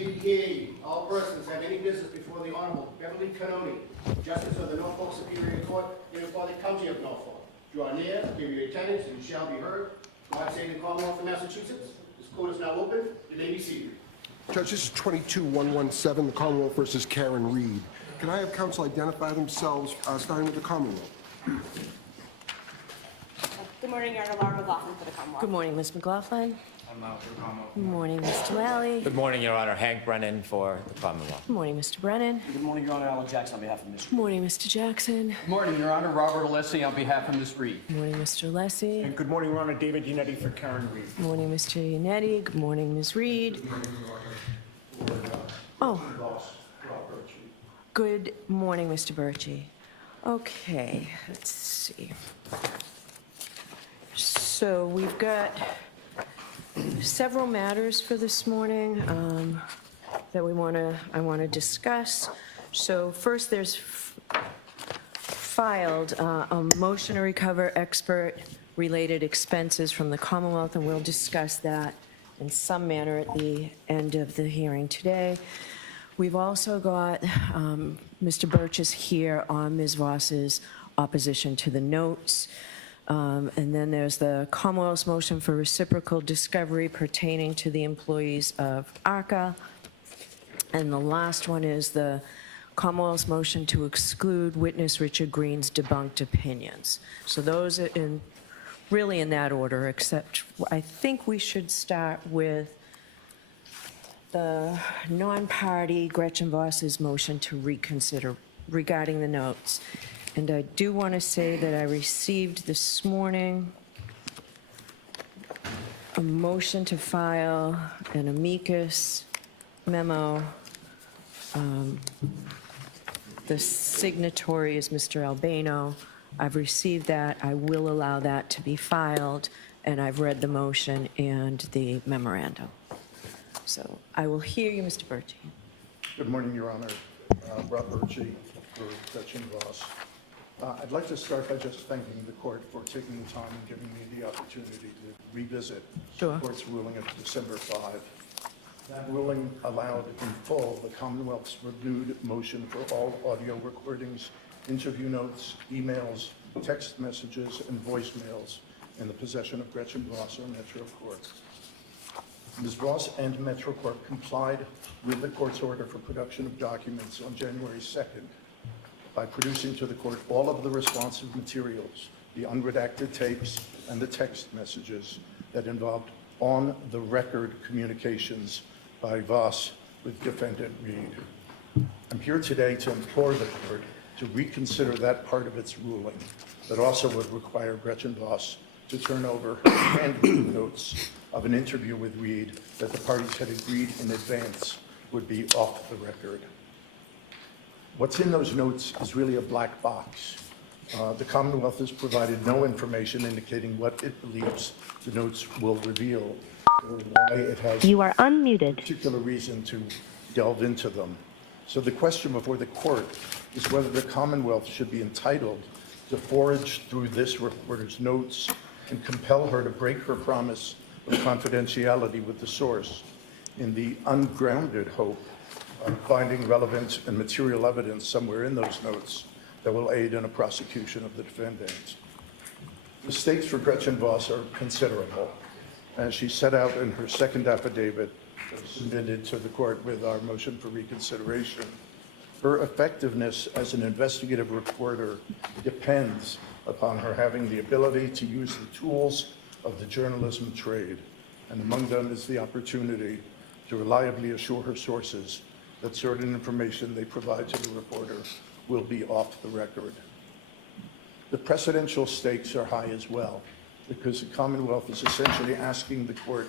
Hear all persons have any business before the Honorable Beverly Cannoni, Justice of the Norfolk Superior Court, in the County of Norfolk. Draw near, give your attendance, and you shall be heard. God save the Commonwealth of Massachusetts. This court is now open. You may be seated. Judge, this is 22-117, the Commonwealth versus Karen Reed. Can I have counsel identify themselves, starting with the Commonwealth? Good morning, Your Honor. Laura McLaughlin for the Commonwealth. Good morning, Ms. McLaughlin. I'm out for the Commonwealth. Good morning, Mr. Lally. Good morning, Your Honor. Hank Brennan for the Commonwealth. Good morning, Mr. Brennan. Good morning, Your Honor. Alan Jackson on behalf of Ms. Good morning, Mr. Jackson. Good morning, Your Honor. Robert Alessi on behalf of Ms. Reed. Good morning, Mr. Lessie. And good morning, Your Honor. David Unetti for Karen Reed. Good morning, Mr. Yannetti. Good morning, Ms. Reed. Oh. Good morning, Mr. Birchie. Okay, let's see. So we've got several matters for this morning that I want to discuss. So first, there's filed a motion to recover expert-related expenses from the Commonwealth, and we'll discuss that in some manner at the end of the hearing today. We've also got Mr. Birch is here on Ms. Voss's opposition to the notes. And then there's the Commonwealth's motion for reciprocal discovery pertaining to the employees of ARCA. And the last one is the Commonwealth's motion to exclude witness Richard Green's debunked opinions. So those are really in that order, except I think we should start with the non-party Gretchen Voss's motion to reconsider regarding the notes. And I do want to say that I received this morning a motion to file an amicus memo. The signatory is Mr. Albano. I've received that. I will allow that to be filed, and I've read the motion and the memorandum. So I will hear you, Mr. Birchie. Good morning, Your Honor. Rob Birchie for Gretchen Voss. I'd like to start by just thanking the court for taking the time and giving me the opportunity to revisit the court's ruling of December 5. That ruling allowed in full the Commonwealth's renewed motion for all audio recordings, interview notes, emails, text messages, and voicemails in the possession of Gretchen Voss or Metro Court. Ms. Voss and Metro Court complied with the court's order for production of documents on January 2nd by producing to the court all of the responsive materials, the unredacted tapes and the text messages that involved on-the-record communications by Voss with defendant Reed. I'm here today to implore the court to reconsider that part of its ruling, that also would require Gretchen Voss to turn over handwritten notes of an interview with Reed that the parties had agreed in advance would be off the record. What's in those notes is really a black box. The Commonwealth has provided no information indicating what it believes the notes will reveal or why it has a particular reason to delve into them. So the question before the court is whether the Commonwealth should be entitled to forage through this reporter's notes and compel her to break her promise of confidentiality with the source in the ungrounded hope of finding relevant and material evidence somewhere in those notes that will aid in a prosecution of the defendant. The stakes for Gretchen Voss are considerable. As she set out in her second affidavit submitted to the court with our motion for reconsideration, her effectiveness as an investigative reporter depends upon her having the ability to use the tools of the journalism trade, and among them is the opportunity to reliably assure her sources that certain information they provide to the reporter will be off the record. The precedential stakes are high as well, because the Commonwealth is essentially asking the court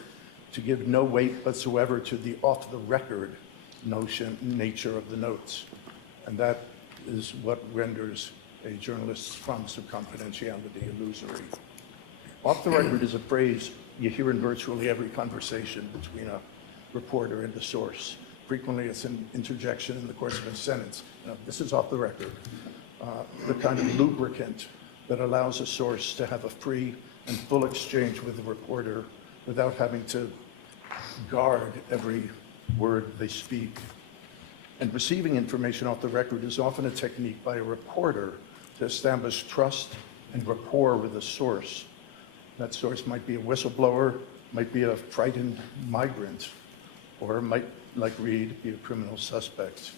to give no weight whatsoever to the off-the-record nature of the notes, and that is what renders a journalist's promise of confidentiality illusory. Off the record is a phrase you hear in virtually every conversation between a reporter and a source. Frequently, it's an interjection in the course of a sentence. This is off the record. The kind of lubricant that allows a source to have a free and full exchange with the reporter without having to guard every word they speak. And receiving information off the record is often a technique by a reporter to establish trust and rapport with a source. That source might be a whistleblower, might be a frightened migrant, or might, like Reed, be a criminal suspect.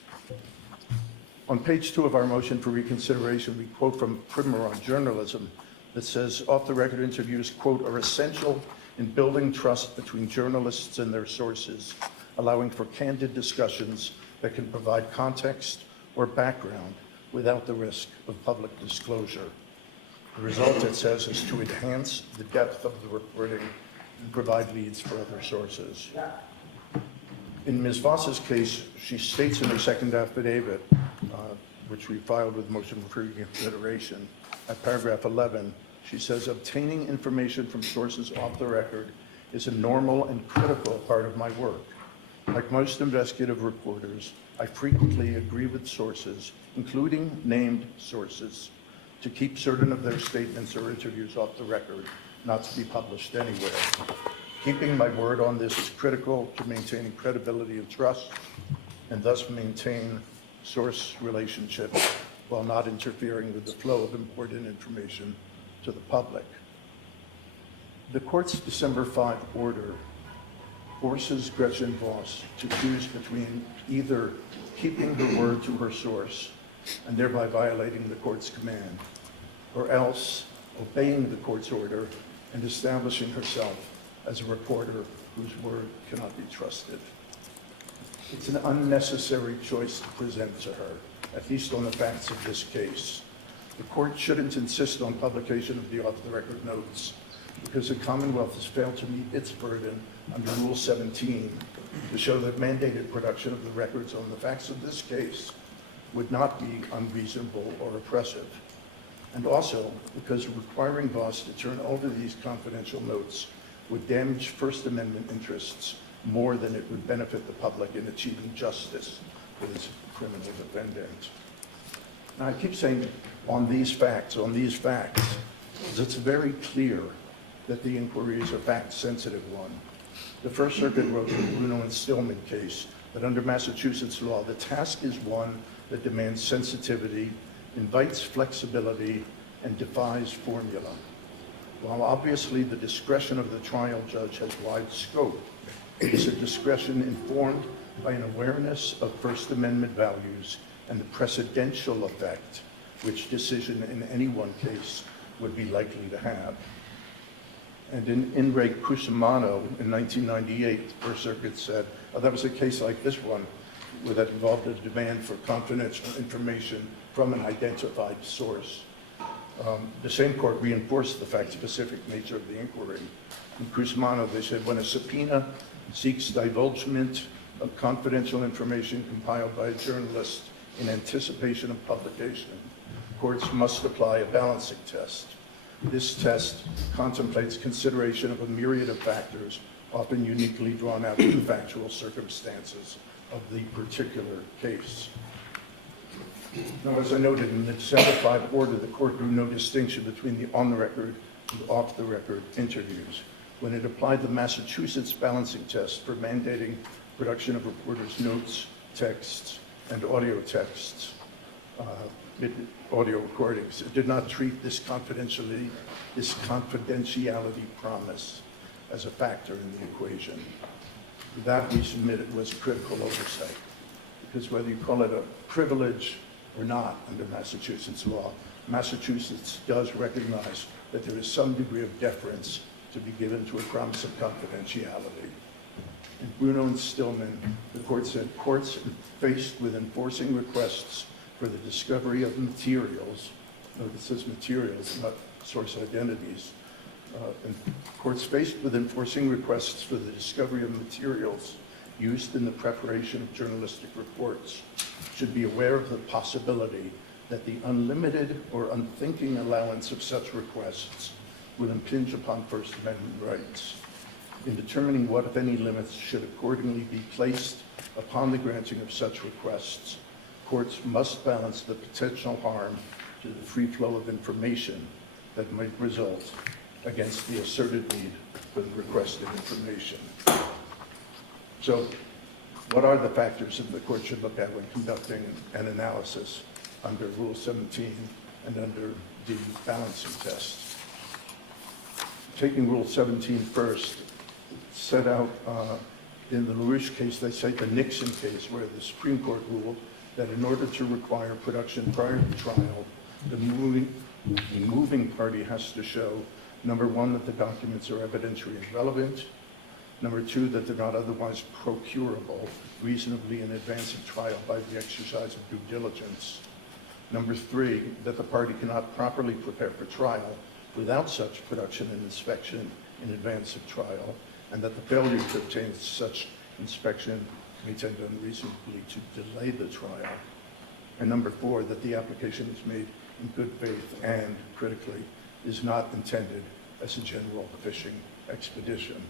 On page 2 of our motion for reconsideration, we quote from Primer on Journalism that says, off-the-record interviews, quote, are essential in building trust between journalists and their sources, allowing for candid discussions that can provide context or background without the risk of public disclosure. The result, it says, is to enhance the depth of the reporting and provide leads for other sources. In Ms. Voss's case, she states in her second affidavit, which we filed with motion for reconsideration, at paragraph 11, she says, obtaining information from sources off the record is a normal and critical part of my work. Like most investigative reporters, I frequently agree with sources, including named sources, to keep certain of their statements or interviews off the record, not to be published anywhere. Keeping my word on this is critical to maintaining credibility and trust, and thus maintain source relationships while not interfering with the flow of important information to the public. The court's December 5 order forces Gretchen Voss to choose between either keeping her word to her source and thereby violating the court's command, or else obeying the court's order and establishing herself as a reporter whose word cannot be trusted. It's an unnecessary choice to present to her, at least on the facts of this case. The court shouldn't insist on publication of the off-the-record notes because the Commonwealth has failed to meet its burden under Rule 17 to show that mandated production of the records on the facts of this case would not be unreasonable or oppressive. And also because requiring Voss to turn over these confidential notes would damage First Amendment interests more than it would benefit the public in achieving justice for this criminal defendant. Now, I keep saying on these facts, because it's very clear that the inquiry is a fact-sensitive one. The First Circuit wrote in the Bruno and Stillman case that under Massachusetts law, the task is one that demands sensitivity, invites flexibility, and defies formula. While obviously the discretion of the trial judge has wide scope, it is a discretion informed by an awareness of First Amendment values and the precedential effect which decision in any one case would be likely to have. And in Re Cusimano in 1998, the First Circuit said, that was a case like this one, where that involved a demand for confidential information from an identified source. The same court reinforced the fact-specific nature of the inquiry. In Cusimano, they said, when a subpoena seeks divulgement of confidential information compiled by a journalist in anticipation of publication, courts must apply a balancing test. This test contemplates consideration of a myriad of factors, often uniquely drawn out from the factual circumstances of the particular case. Now, as I noted in the December 5 order, the court drew no distinction between the on-the-record and off-the-record interviews. When it applied the Massachusetts balancing test for mandating production of reporters' notes, texts, and audio texts, audio recordings, it did not treat this confidentiality promise as a factor in the equation. That, we submitted, was a critical oversight, because whether you call it a privilege or not under Massachusetts law, Massachusetts does recognize that there is some degree of deference to be given to a promise of confidentiality. In Bruno and Stillman, the court said courts faced with enforcing requests for the discovery of materials, note it says materials, not source identities, and courts faced with enforcing requests for the discovery of materials used in the preparation of journalistic reports should be aware of the possibility that the unlimited or unthinking allowance of such requests would impinge upon First Amendment rights. In determining what, if any, limits should accordingly be placed upon the granting of such requests, courts must balance the potential harm to the free flow of information that might result against the asserted need for the requested information. So What are the factors that the court should look at when conducting an analysis under Rule 17 and under the balancing test? Taking Rule 17 first, set out in the LaRouche case, they cite the Nixon case where the Supreme Court ruled that in order to require production prior to trial, the moving party has to show, number one, that the documents are evidentiary and relevant, number two, that they're not otherwise procurable reasonably in advance of trial by the exercise of due diligence, number three, that the party cannot properly prepare for trial without such production and inspection in advance of trial, and that the failure to obtain such inspection may tend unreasonably to delay the trial. And number four, that the application is made in good faith and, critically, is not intended as a general fishing expedition.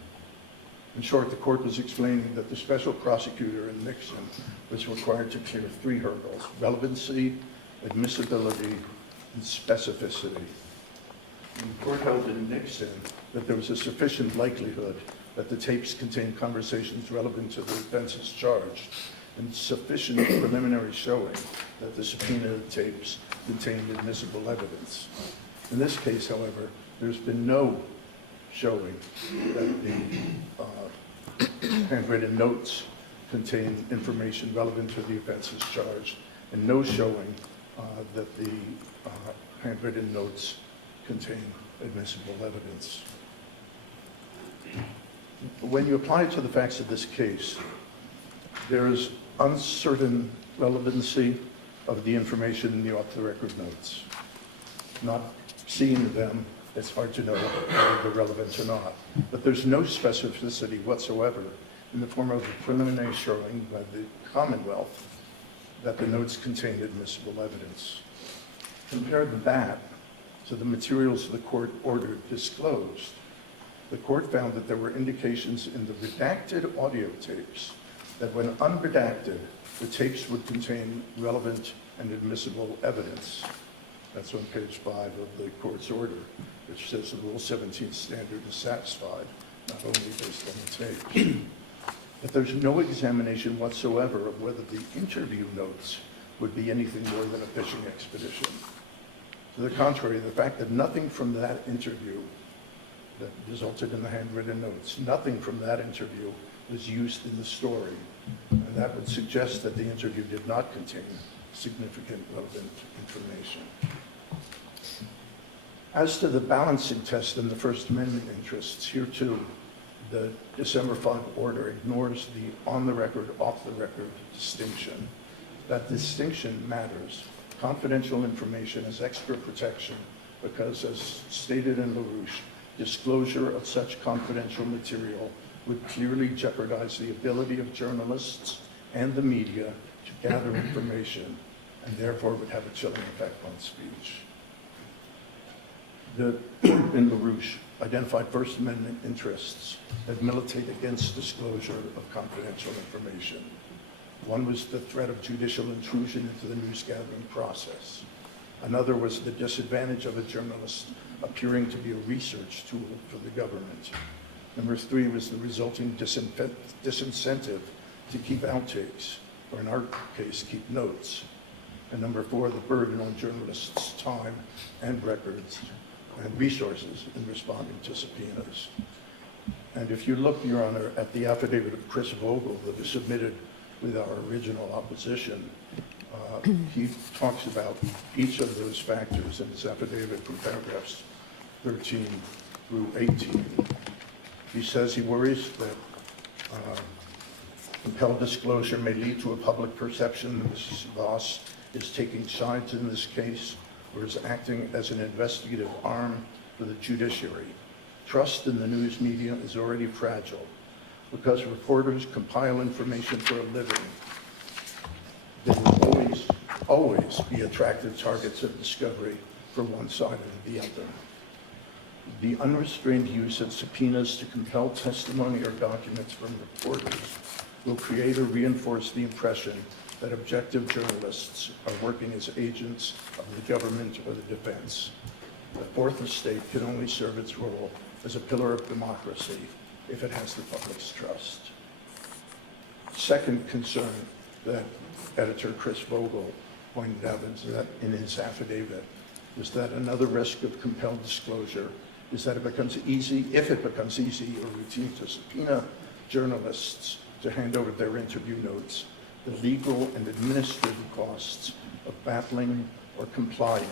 In short, the court was explaining that the special prosecutor in Nixon was required to clear three hurdles: relevancy, admissibility, and specificity. And the court held in Nixon that there was a sufficient likelihood that the tapes contained conversations relevant to the offenses charged, and sufficient preliminary showing that the subpoenaed tapes contained admissible evidence. In this case, however, there's been no showing that the handwritten notes contain information relevant to the offenses charged, and no showing that the handwritten notes contain admissible evidence. When you apply it to the facts of this case, there is uncertain relevancy of the information in the off-the-record notes. Not seeing them, it's hard to know whether they're relevant or not. But there's no specificity whatsoever in the form of a preliminary showing by the Commonwealth that the notes contained admissible evidence. Compare that to the materials the court ordered disclosed. The court found that there were indications in the redacted audio tapes that when unredacted, the tapes would contain relevant and admissible evidence. That's on page 5 of the court's order, which says the Rule 17 standard is satisfied, not only based on the tapes. But there's no examination whatsoever of whether the interview notes would be anything more than a fishing expedition. To the contrary, the fact that nothing from that interview that resulted in the handwritten notes, nothing from that interview was used in the story, and that would suggest that the interview did not contain significant relevant information. As to the balancing test and the First Amendment interests, here too, the December 5 order ignores the on-the-record, off-the-record distinction. That distinction matters. Confidential information is extra protection because, as stated in LaRouche, disclosure of such confidential material would clearly jeopardize the ability of journalists and the media to gather information, and therefore would have a chilling effect on speech. The court in LaRouche identified First Amendment interests that militate against disclosure of confidential information. One was the threat of judicial intrusion into the news-gathering process. Another was the disadvantage of a journalist appearing to be a research tool for the government. Number 3 was the resulting disincentive to keep outtakes, or in our case, keep notes. And number 4, the burden on journalists' time and records and resources in responding to subpoenas. And if you look, Your Honor, at the affidavit of Chris Vogel that was submitted with our original opposition, he talks about each of those factors in his affidavit from paragraphs 13 through 18. He says he worries that compelled disclosure may lead to a public perception that Mrs. Voss is taking sides in this case or is acting as an investigative arm for the judiciary. Trust in the news media is already fragile because reporters compile information for a living. They will always be attractive targets of discovery for one side or the other. The unrestrained use of subpoenas to compel testimony or documents from reporters will create or reinforce the impression that objective journalists are working as agents of the government or the defense. The Fourth Estate can only serve its role as a pillar of democracy if it has the public's trust. Second concern that editor Chris Vogel pointed out in his affidavit was that another risk of compelled disclosure is that it becomes easy, if it becomes easy or routine to subpoena journalists to hand over their interview notes, the legal and administrative costs of battling or complying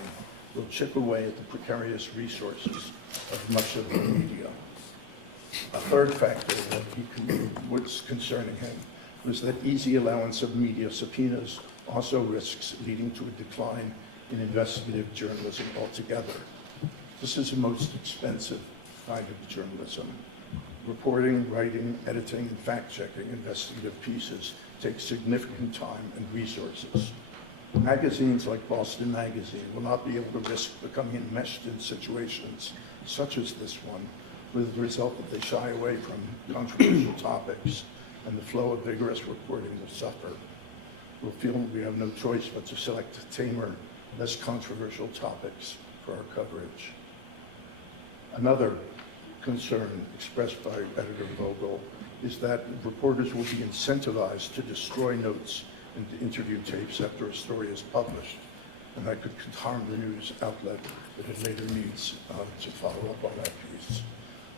will chip away at the precarious resources of much of the media. A third factor that was concerning him was that easy allowance of media subpoenas also risks leading to a decline in investigative journalism altogether. This is the most expensive kind of journalism. Reporting, writing, editing, and fact-checking investigative pieces takes significant time and resources. Magazines like Boston Magazine will not be able to risk becoming enmeshed in situations such as this one, with the result that they shy away from controversial topics and the flow of vigorous reporting will suffer. We'll feel we have no choice but to select tamer, less controversial topics for our coverage. Another concern expressed by Editor Vogel is that reporters will be incentivized to destroy notes and interview tapes after a story is published, and that could harm the news outlet that it later needs to follow up on that piece.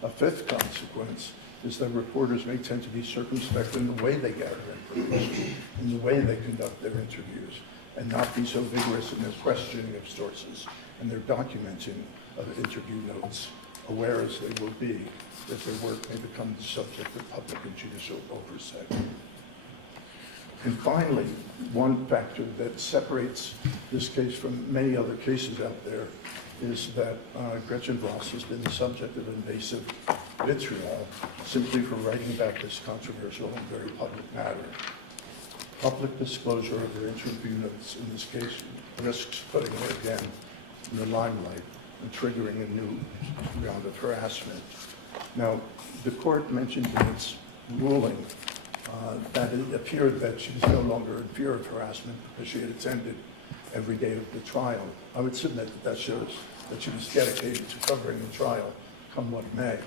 A fifth consequence is that reporters may tend to be circumspect in the way they gather information, in the way they conduct their interviews, and not be so vigorous in their questioning of sources and their documenting of interview notes, aware as they will be that their work may become the subject of public and judicial oversight. And finally, one factor that separates this case from many other cases out there is that Gretchen Voss has been the subject of invasive vitriol simply for writing about this controversial and very public matter. Public disclosure of her interview notes in this case risks putting her again in the limelight and triggering a new round of harassment. Now, the court mentioned in its ruling that it appeared that she was no longer in fear of harassment because she had attended every day of the trial. I would submit that that shows that she was dedicated to covering the trial, come what may.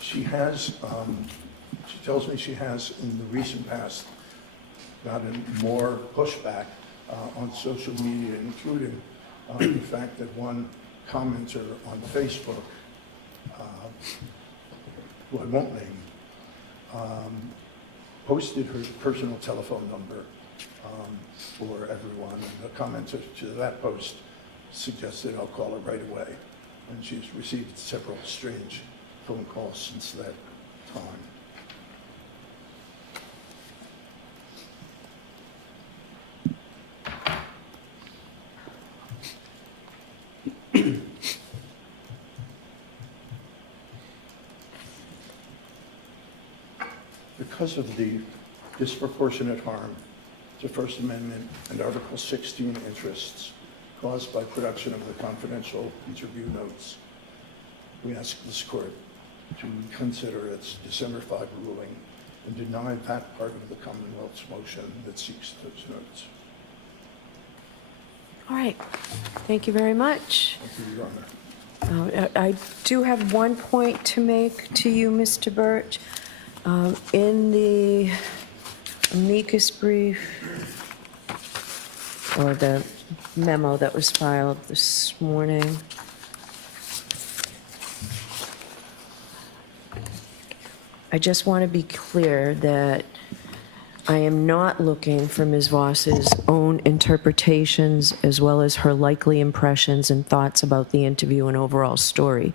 She tells me she has, in the recent past, gotten more pushback on social media, including the fact that one commenter on Facebook, who I won't name, posted her personal telephone number for everyone. And the commenter to that post suggested I'll call her right away. And she's received several strange phone calls since that time. Because of the disproportionate harm to First Amendment and Article 16 interests caused by production of the confidential interview notes, we ask this court to reconsider its December 5 ruling and deny that part of the Commonwealth's motion that seeks those notes. All right. Thank you very much. Thank you, Your Honor. I do have one point to make to you, Mr. Birch. In the amicus brief, or the memo that was filed this morning, I just want to be clear that I am not looking for Ms. Voss's own interpretations as well as her likely impressions and thoughts about the interview and overall story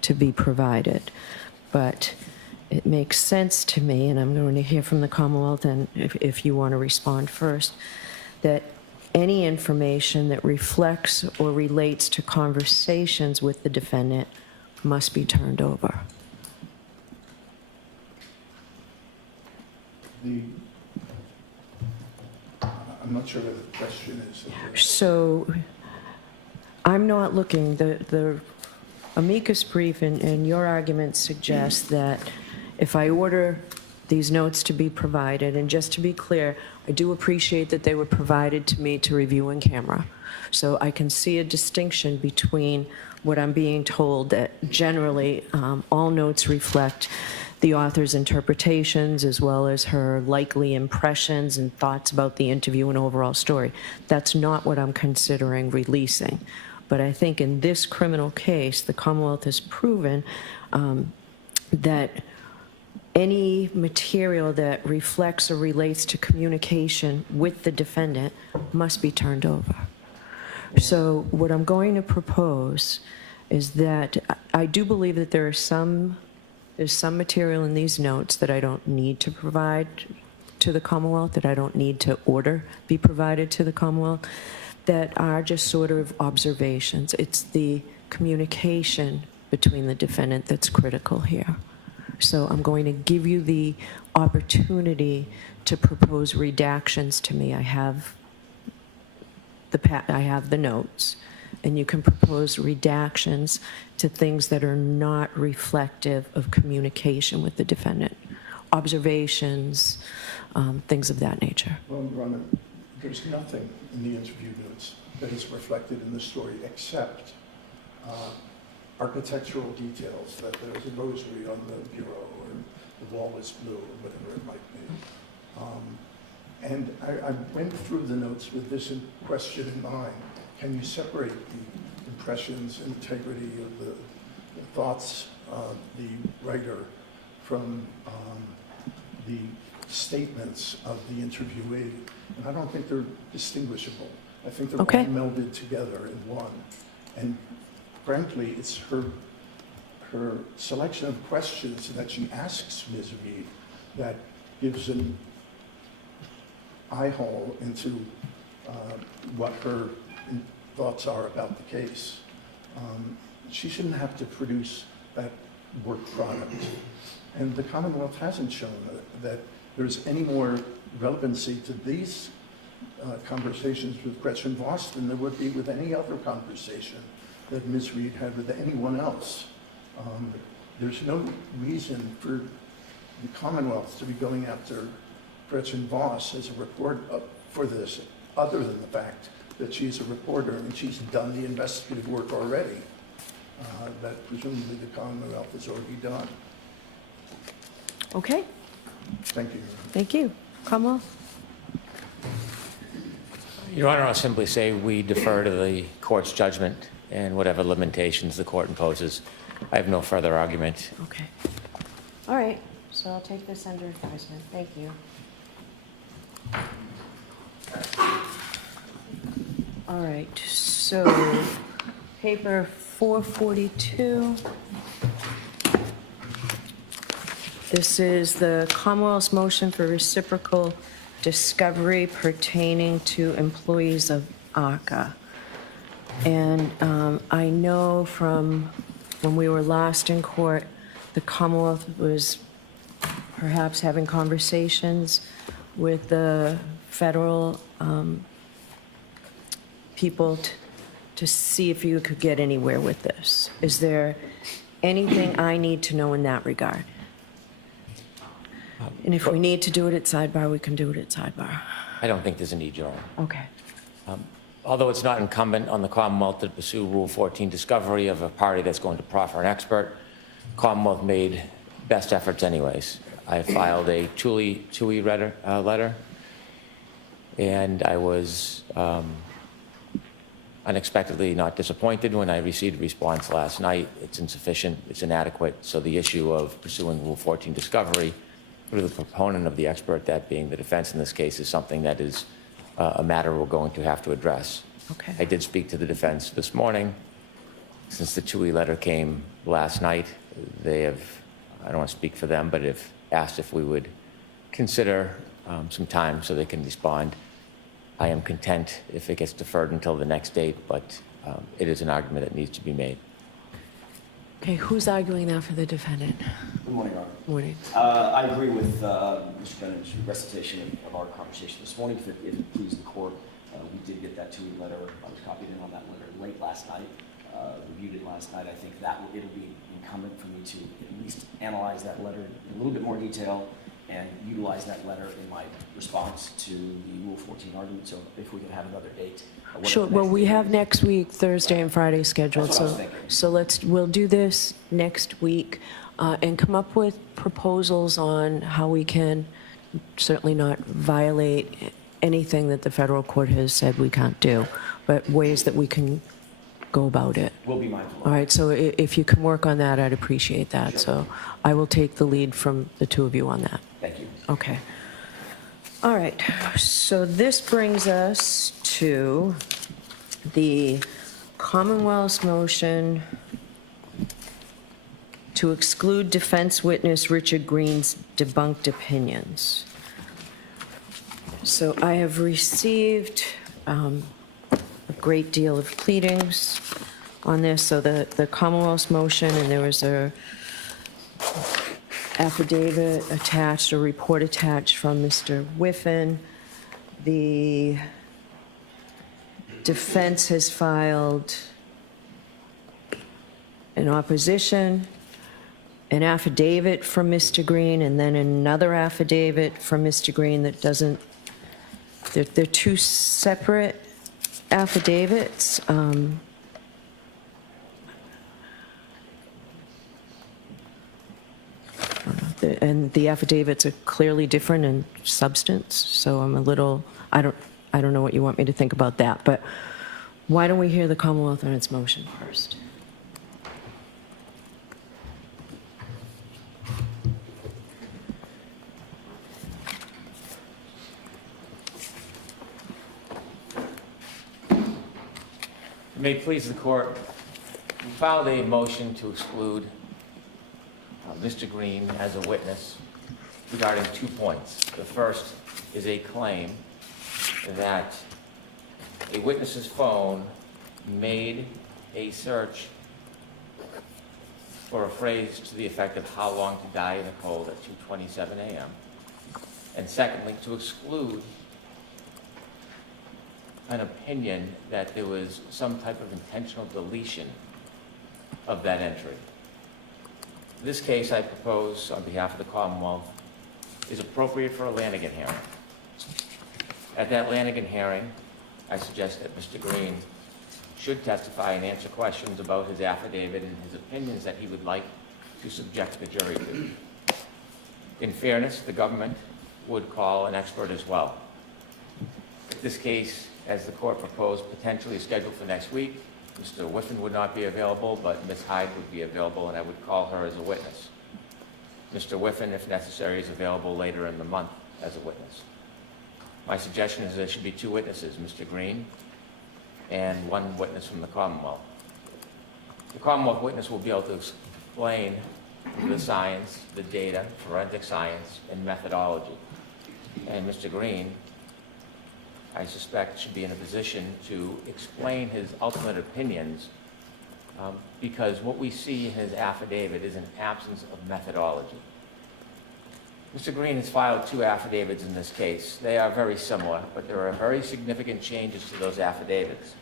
to be provided. But it makes sense to me, and I'm going to hear from the Commonwealth, and if you want to respond first, that any information that reflects or relates to conversations with the defendant must be turned over. I'm not sure what the question is. So I'm not looking, the amicus brief and your argument suggests that if I order these notes to be provided, and just to be clear, I do appreciate that they were provided to me to review in camera. So I can see a distinction between what I'm being told, that generally all notes reflect the author's interpretations as well as her likely impressions and thoughts about the interview and overall story. That's not what I'm considering releasing. But I think in this criminal case, the Commonwealth has proven that any material that reflects or relates to communication with the defendant must be turned over. So what I'm going to propose is that I do believe that there's some material in these notes that I don't need to provide to the Commonwealth, that I don't need to order be provided to the Commonwealth, that are just sort of observations. It's the communication between the defendant that's critical here. So I'm going to give you the opportunity to propose redactions to me. I have the notes, and you can propose redactions to things that are not reflective of communication with the defendant, observations, things of that nature. Well, Your Honor, there's nothing in the interview notes that is reflected in the story except architectural details, that there's a rosary on the bureau, or the wall is blue, or whatever it might be. And I went through the notes with this question in mind. Can you separate the impressions, integrity of the thoughts of the writer from the statements of the interviewee? And I don't think they're distinguishable. I think they're Okay. all melded together in one. And frankly, it's her selection of questions that she asks Ms. Reed that gives an eye hole into what her thoughts are about the case. She shouldn't have to produce that work product. And the Commonwealth hasn't shown that there's any more relevancy to these conversations with Gretchen Voss than there would be with any other conversation that Ms. Reed had with anyone else. There's no reason for the Commonwealth to be going after Gretchen Voss as a reporter for this, other than the fact that she's a reporter and she's done the investigative work already, that presumably the Commonwealth has already done. Okay, Thank you. thank you. Commonwealth? Your Honor, I'll simply say we defer to the court's judgment and whatever limitations the court imposes. I have no further argument. Okay. All right, so I'll take this under advisement. Thank you. All right, so paper 442. This is the Commonwealth's motion for reciprocal discovery pertaining to employees of ACA. And I know from when we were last in court, the Commonwealth was perhaps having conversations with the federal people to see if you could get anywhere with this. Is there anything I need to know in that regard? And if we need to do it at sidebar, we can do it at sidebar. I don't think there's a need, Your Honor. Okay. Although it's not incumbent on the Commonwealth to pursue Rule 14 discovery of a party that's going to proffer an expert, Commonwealth made best efforts anyways. I filed a TUI letter, and I was unexpectedly not disappointed when I received a response last night. It's insufficient, it's inadequate, so the issue of pursuing Rule 14 discovery through the proponent of the expert, that being the defense in this case, is something that is a matter we're going to have to address. Okay. I did speak to the defense this morning. Since the TUI letter came last night, they have, I don't want to speak for them, but have asked if we would consider some time so they can respond. I am content if it gets deferred until the next date, but it is an argument that needs to be made. Okay, who's arguing now for the defendant? Good morning, Your Honor. Morning. I agree with Mr. Bennett's recitation of our conversation this morning. If it pleases the court, we did get that TUI letter. I was copied in on that letter late last night, reviewed it last night. I think that it'll be incumbent for me to at least analyze that letter in a little bit more detail and utilize that letter in my response to the Rule 14 argument. So if we could have another date. Whatever Sure, the well, next we date have is. next week, Thursday and Friday scheduled, That's what I was so thinking. we'll do this next week and come up with proposals on how we can certainly not violate anything that the federal court has said we can't do, but ways that we can go about it. We'll be mindful of All it. right, so if you can work on that, I'd appreciate that. So I will take the lead from the two of you on that. Thank you. Okay. All right, so this brings us to the Commonwealth's motion to exclude defense witness Richard Green's debunked opinions. So I have received a great deal of pleadings on this. So the Commonwealth's motion, and there was a affidavit attached, a report attached from Mr. Whiffen. The defense has filed an opposition, an affidavit from Mr. Green, and then another affidavit from Mr. Green that doesn't, they're two separate affidavits. And the affidavits are clearly different in substance, so I'm a little, I don't know what you want me to think about that, but why don't we hear the Commonwealth on its motion first? May it please the court, we filed a motion to exclude Mr. Green as a witness regarding 2 points. The first is a claim that a witness's phone made a search for a phrase to the effect of "how long to die in the cold" at 2:27 a.m. And secondly, to exclude an opinion that there was some type of intentional deletion of that entry. This case, I propose on behalf of the Commonwealth, is appropriate for a Lanigan hearing. At that Lanigan hearing, I suggest that Mr. Green should testify and answer questions about his affidavit and his opinions that he would like to subject the jury to. In fairness, the government would call an expert as well. If this case, as the court proposed, potentially scheduled for next week, Mr. Whiffen would not be available, but Ms. Hyde would be available, and I would call her as a witness. Mr. Whiffen, if necessary, is available later in the month as a witness. My suggestion is there should be 2 witnesses, Mr. Green and 1 witness from the Commonwealth. The Commonwealth witness will be able to explain the science, the data, forensic science, and methodology. And Mr. Green, I suspect, should be in a position to explain his ultimate opinions because what we see in his affidavit is an absence of methodology. Mr. Green has filed 2 affidavits in this case. They are very similar, but there are very significant changes to those affidavits.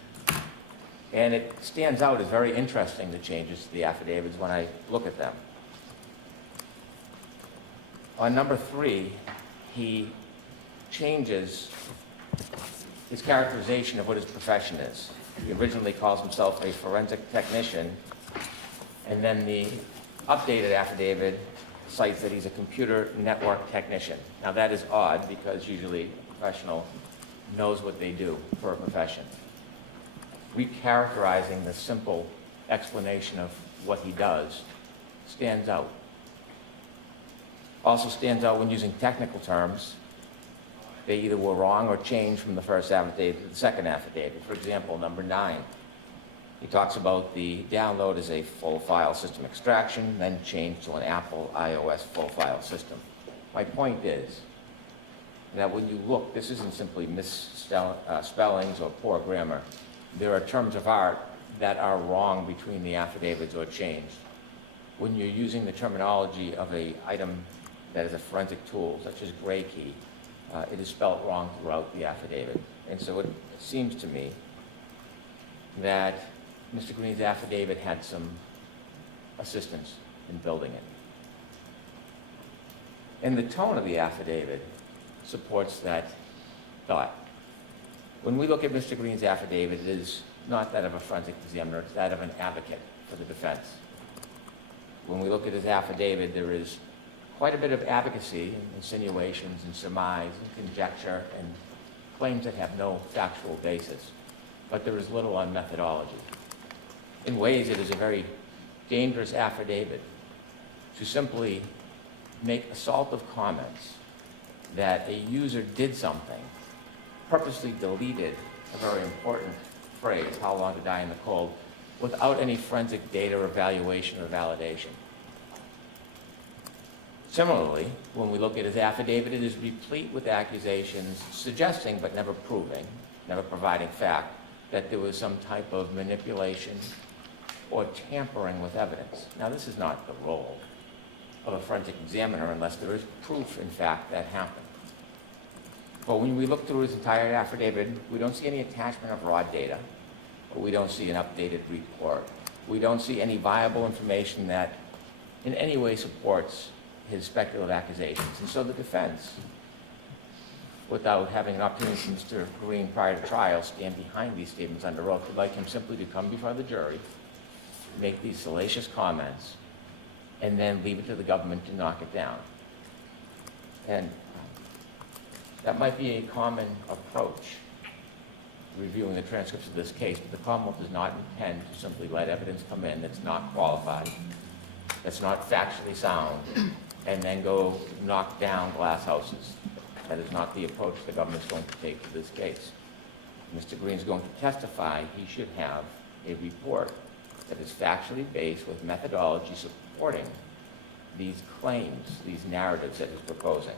And it stands out as very interesting, the changes to the affidavits, when I look at them. On number 3, he changes his characterization of what his profession is. He originally calls himself a forensic technician, and then the updated affidavit cites that he's a computer network technician. Now that is odd because usually a professional knows what they do for a profession. Recharacterizing the simple explanation of what he does stands out. Also stands out when using technical terms. They either were wrong or changed from the first affidavit to the second affidavit. For example, number 9, he talks about the download as a full file system extraction, then changed to an Apple iOS full file system. My point is that when you look, this isn't simply misspellings or poor grammar. There are terms of art that are wrong between the affidavits or changed. When you're using the terminology of an item that is a forensic tool, such as gray key, it is spelled wrong throughout the affidavit. And so it seems to me that Mr. Green's affidavit had some assistance in building it. And the tone of the affidavit supports that thought. When we look at Mr. Green's affidavit, it is not that of a forensic examiner, it's that of an advocate for the defense. When we look at his affidavit, there is quite a bit of advocacy, insinuations and surmise and conjecture and claims that have no factual basis, but there is little on methodology. In ways, it is a very dangerous affidavit to simply make assaultive comments that a user did something, purposely deleted a very important phrase, how long to die in the cold, without any forensic data or evaluation or validation. Similarly, when we look at his affidavit, it is replete with accusations suggesting, but never proving, never providing fact, that there was some type of manipulation or tampering with evidence. Now, this is not the role of a forensic examiner unless there is proof, in fact, that happened. But when we look through his entire affidavit, we don't see any attachment of raw data, or we don't see an updated report. We don't see any viable information that in any way supports his speculative accusations. And so the defense, without having an opportunity for Mr. Green prior to trial, stand behind these statements under oath, would like him simply to come before the jury, make these salacious comments, and then leave it to the government to knock it down. And that might be a common approach reviewing the transcripts of this case, but the Commonwealth does not intend to simply let evidence come in that's not qualified, that's not factually sound, and then go knock down glass houses. That is not the approach the government is going to take to this case. If Mr. Green is going to testify, he should have a report that is factually based with methodology supporting these claims, these narratives that he's proposing.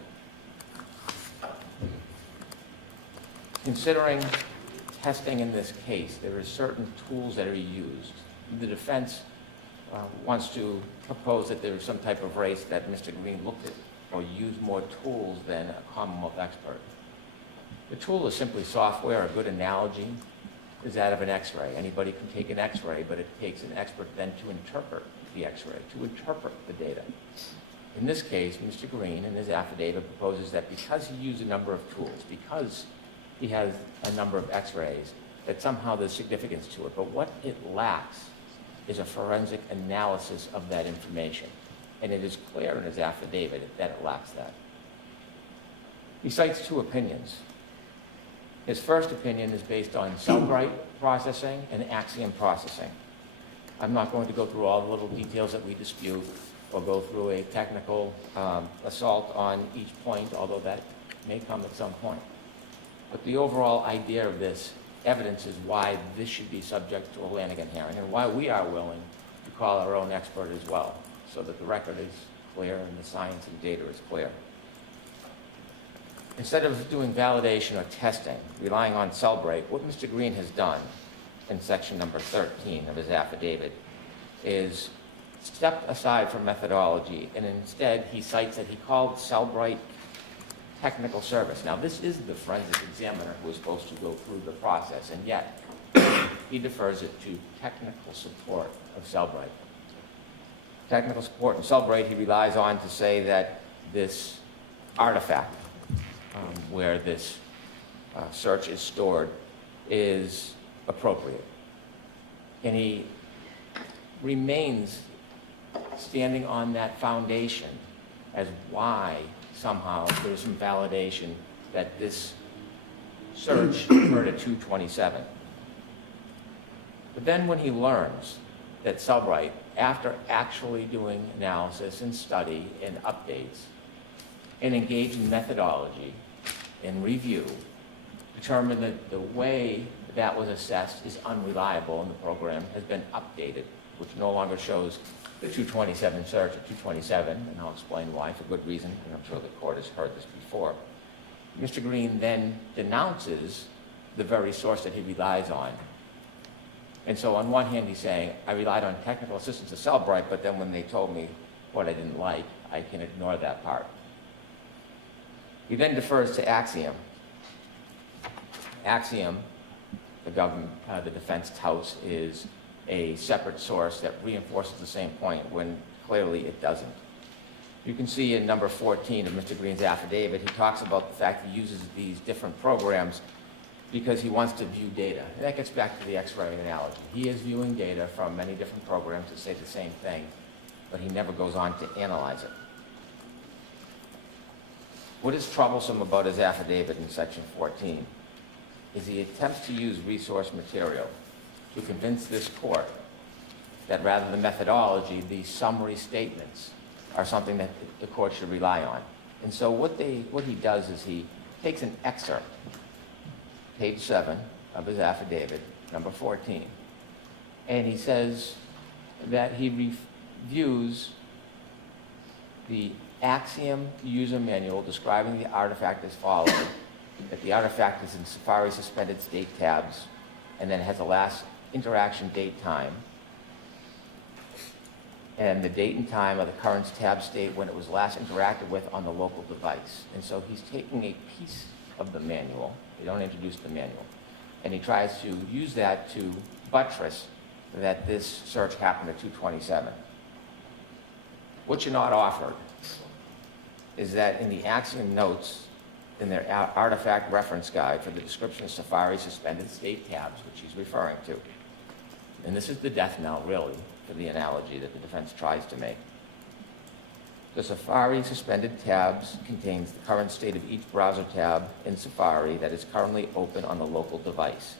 Considering testing in this case, there are certain tools that are used. The defense wants to propose that there is some type of race that Mr. Green looked at or used more tools than a Commonwealth expert. The tool is simply software. A good analogy is that of an X-ray. Anybody can take an X-ray, but it takes an expert then to interpret the X-ray, to interpret the data. In this case, Mr. Green, in his affidavit, proposes that because he used a number of tools, because he has a number of X-rays, that somehow there's significance to it. But what it lacks is a forensic analysis of that information. And it is clear in his affidavit that it lacks that. He cites two opinions. His first opinion is based on Cellbrite processing and Axiom processing. I'm not going to go through all the little details that we dispute or go through a technical assault on each point, although that may come at some point. But the overall idea of this evidence is why this should be subject to a Lanigan hearing and why we are willing to call our own expert as well, so that the record is clear and the science and data is clear. Instead of doing validation or testing, relying on Cellbrite, what Mr. Green has done in section number 13 of his affidavit is step aside from methodology, and instead he cites that he called Cellbrite technical service. Now, this is the forensic examiner who is supposed to go through the process, and yet he defers it to technical support of Cellbrite. Technical support in Cellbrite he relies on to say that this artifact where this search is stored is appropriate. And he remains standing on that foundation as why somehow there's some validation that this search occurred at 227. But then when he learns that Cellbrite, after actually doing analysis and study and updates and engage in methodology and review, determined that the way that was assessed is unreliable and the program has been updated, which no longer shows the 227 search at 227, and I'll explain why for good reason, and I'm sure the court has heard this before. Mr. Green then denounces the very source that he relies on. And so on one hand, he's saying, I relied on technical assistance of Cellbrite, but then when they told me what I didn't like, I can ignore that part. He then defers to Axiom. Axiom, the defense touts, is a separate source that reinforces the same point when clearly it doesn't. You can see in number 14 of Mr. Green's affidavit, he talks about the fact he uses these different programs because he wants to view data. And that gets back to the X-ray analogy. He is viewing data from many different programs that say the same thing, but he never goes on to analyze it. What is troublesome about his affidavit in section 14 is he attempts to use resource material to convince this court that rather than methodology, these summary statements are something that the court should rely on. And so what he does is he takes an excerpt, page 7 of his affidavit, number 14, and he says that he reviews the Axiom user manual describing the artifact as follows, that the artifact is in Safari suspended state tabs, and then has a last interaction date time, and the date and time of the current tab state when it was last interacted with on the local device. And so he's taking a piece of the manual, they don't introduce the manual, and he tries to use that to buttress that this search happened at 227. What you're not offered is that in the Axiom notes, in their artifact reference guide for the description of Safari suspended state tabs, which he's referring to, and this is the death knell, really, for the analogy that the defense tries to make. The Safari suspended tabs contains the current state of each browser tab in Safari that is currently open on the local device.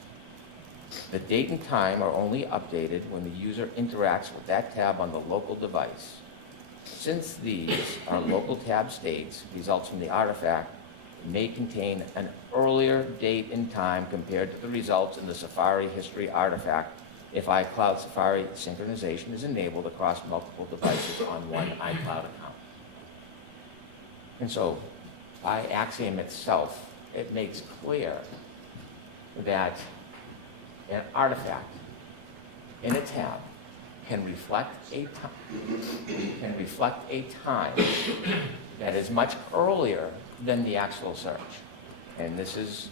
The date and time are only updated when the user interacts with that tab on the local device. Since these are local tab states, results from the artifact may contain an earlier date and time compared to the results in the Safari history artifact if iCloud Safari synchronization is enabled across multiple devices on one iCloud account. And so, by Axiom itself, it makes clear that an artifact in a tab can reflect a time that is much earlier than the actual search. And this has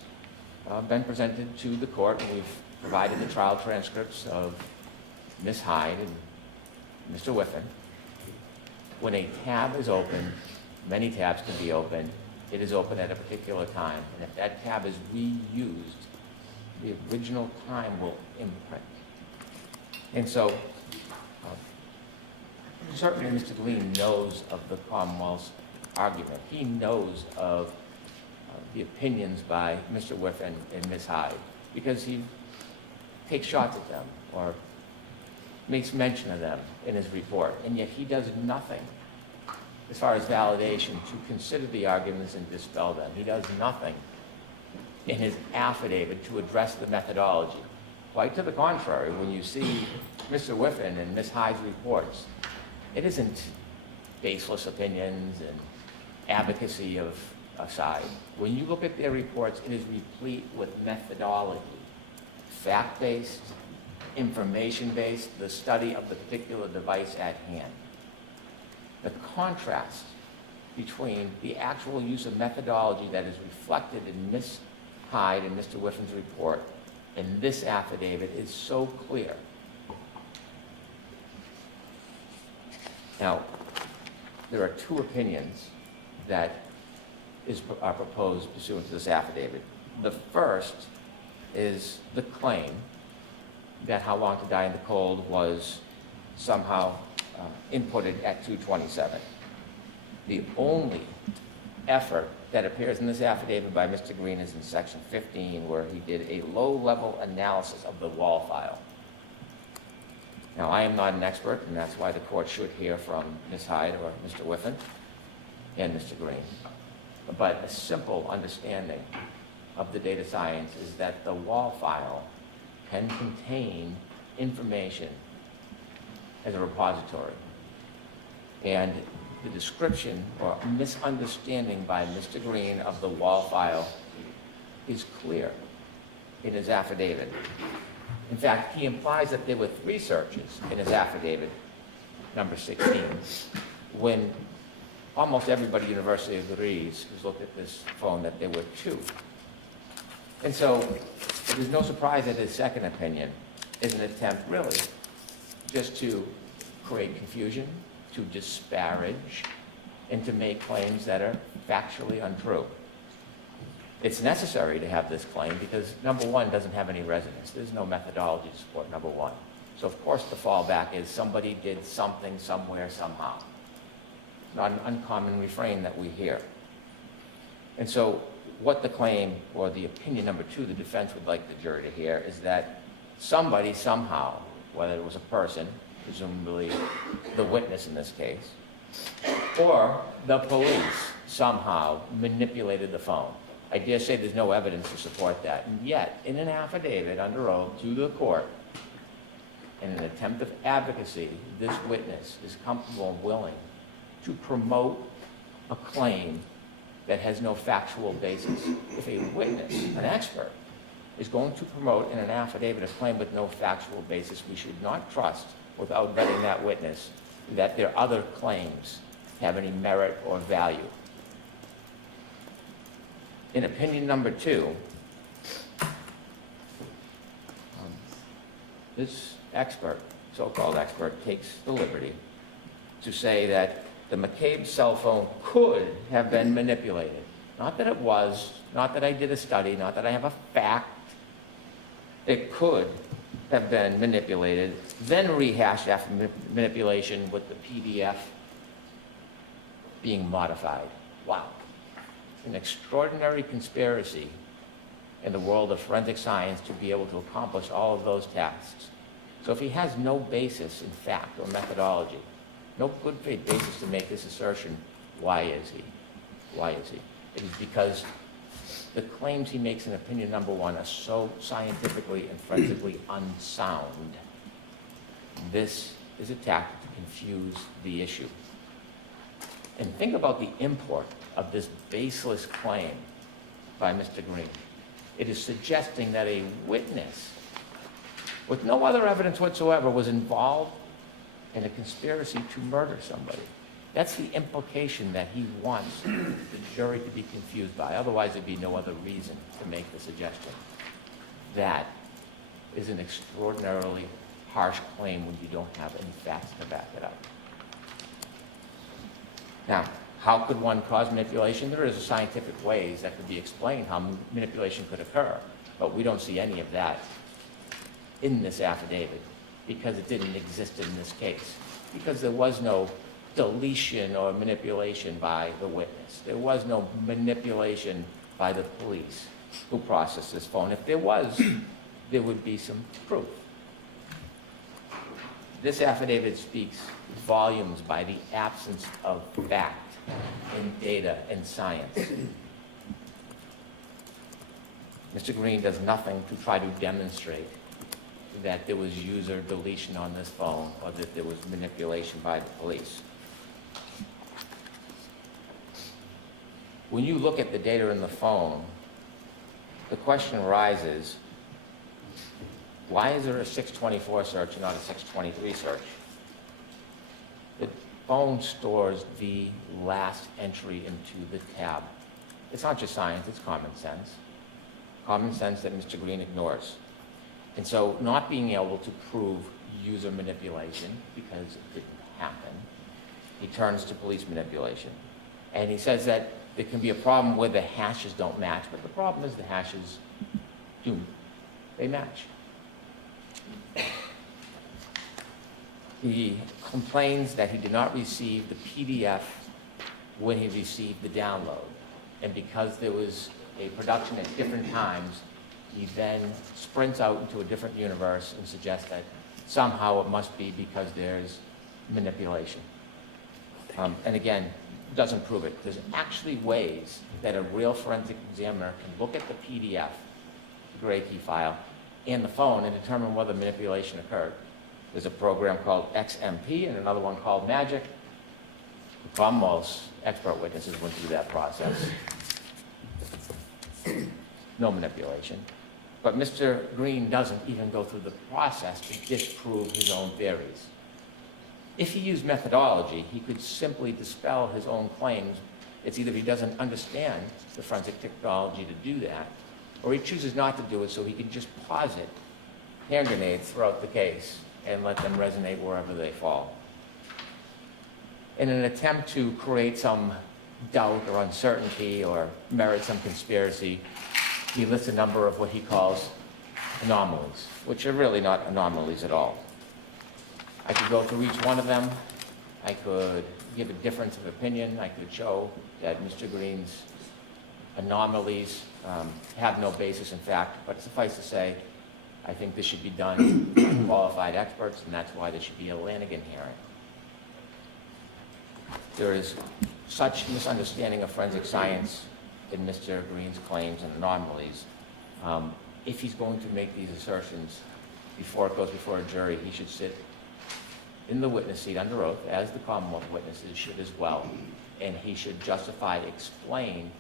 been presented to the court, and we've provided the trial transcripts of Ms. Hyde and Mr. Whiffen. When a tab is open, many tabs can be open, it is open at a particular time. And if that tab is reused, the original time will imprint. And so, certainly Mr. Green knows of the Commonwealth's argument. He knows of the opinions by Mr. Whiffen and Ms. Hyde, because he takes shots at them or makes mention of them in his report, and yet he does nothing as far as validation to consider the arguments and dispel them. He does nothing in his affidavit to address the methodology. Quite to the contrary, when you see Mr. Whiffen and Ms. Hyde's reports, it isn't baseless opinions and advocacy of a side. When you look at their reports, it is replete with methodology, fact-based, information-based, the study of the particular device at hand. The contrast between the actual use of methodology that is reflected in Ms. Hyde and Mr. Whiffen's report and this affidavit is so clear. Now, there are two opinions that are proposed pursuant to this affidavit. The first is the claim that How Long to Die in the Cold was somehow inputted at 227. The only effort that appears in this affidavit by Mr. Green is in section 15, where he did a low-level analysis of the wall file. Now, I am not an expert, and that's why the court should hear from Ms. Hyde or Mr. Whiffen and Mr. Green. But a simple understanding of the data science is that the wall file can contain information as a repository. And the description or misunderstanding by Mr. Green of the wall file is clear in his affidavit. In fact, he implies that there were 3 searches in his affidavit, number 16, when almost everybody university agrees who's looked at this phone that there were 2. And so there's no surprise that his second opinion is an attempt really just to create confusion, to disparage and to make claims that are factually untrue. It's necessary to have this claim because number one doesn't have any resonance. There's no methodology to support number one. So of course the fallback is somebody did something somewhere somehow. Not an uncommon refrain that we hear. And so what the claim, or the opinion number two, the defense would like the jury to hear is that somebody somehow, whether it was a person, presumably the witness in this case, or the police somehow manipulated the phone. I dare say there's no evidence to support that. And yet, in an affidavit under oath to the court, in an attempt of advocacy, this witness is comfortable and willing to promote a claim that has no factual basis. If a witness, an expert, is going to promote in an affidavit a claim with no factual basis, we should not trust, without vetting that witness, that their other claims have any merit or value. In opinion number two, this expert, so-called expert, takes the liberty to say that the McCabe cell phone could have been manipulated. Not that it was, not that I did a study, not that I have a fact. It could have been manipulated, then rehashed after manipulation with the PDF being modified. Wow. An extraordinary conspiracy in the world of forensic science to be able to accomplish all of those tasks. So if he has no basis in fact or methodology, no good faith basis to make this assertion, why is he? Why is he? It is because the claims he makes in opinion number one are so scientifically and forensically unsound. This is a tactic to confuse the issue. And think about the import of this baseless claim by Mr. Green. It is suggesting that a witness with no other evidence whatsoever was involved in a conspiracy to murder somebody. That's the implication that he wants the jury to be confused by. Otherwise, there'd be no other reason to make the suggestion. That is an extraordinarily harsh claim when you don't have any facts to back it up. Now, how could one cause manipulation? There is scientific ways that could be explained how manipulation could occur, but we don't see any of that in this affidavit because it didn't exist in this case, because there was no deletion or manipulation by the witness. There was no manipulation by the police who processed this phone. If there was, there would be some proof. This affidavit speaks volumes by the absence of fact and data and science. Mr. Green does nothing to try to demonstrate that there was user deletion on this phone or that there was manipulation by the police. When you look at the data in the phone, the question arises, why is there a 624 search and not a 623 search? The phone stores the last entry into the tab. It's not just science, it's common sense. Common sense that Mr. Green ignores. And so not being able to prove user manipulation because it didn't happen, he turns to police manipulation. And he says that there can be a problem where the hashes don't match, but the problem is the hashes do. They match. He complains that he did not receive the PDF when he received the download. And because there was a production at different times, he then sprints out into a different universe and suggests that somehow it must be because there's manipulation. And again, doesn't prove it. There's actually ways that a real forensic examiner can look at the PDF, the gray key file, and the phone and determine whether manipulation occurred. There's a program called XMP and another one called Magic. The problem, most expert witnesses went through that process. No manipulation. But Mr. Green doesn't even go through the process to disprove his own theories. If he used methodology, he could simply dispel his own claims. It's either he doesn't understand the forensic technology to do that, or he chooses not to do it so he can just posit hand grenades throughout the case and let them resonate wherever they fall. In an attempt to create some doubt or uncertainty or merit some conspiracy, he lists a number of what he calls anomalies, which are really not anomalies at all. I could go through each one of them. I could give a difference of opinion. I could show that Mr. Green's anomalies have no basis in fact, but suffice to say, I think this should be done by qualified experts, and that's why there should be a Lanigan hearing. There is such misunderstanding of forensic science in Mr. Green's claims and anomalies. If he's going to make these assertions before it goes before a jury, he should sit in the witness seat under oath, as the Commonwealth witnesses should as well, and he should justify, explain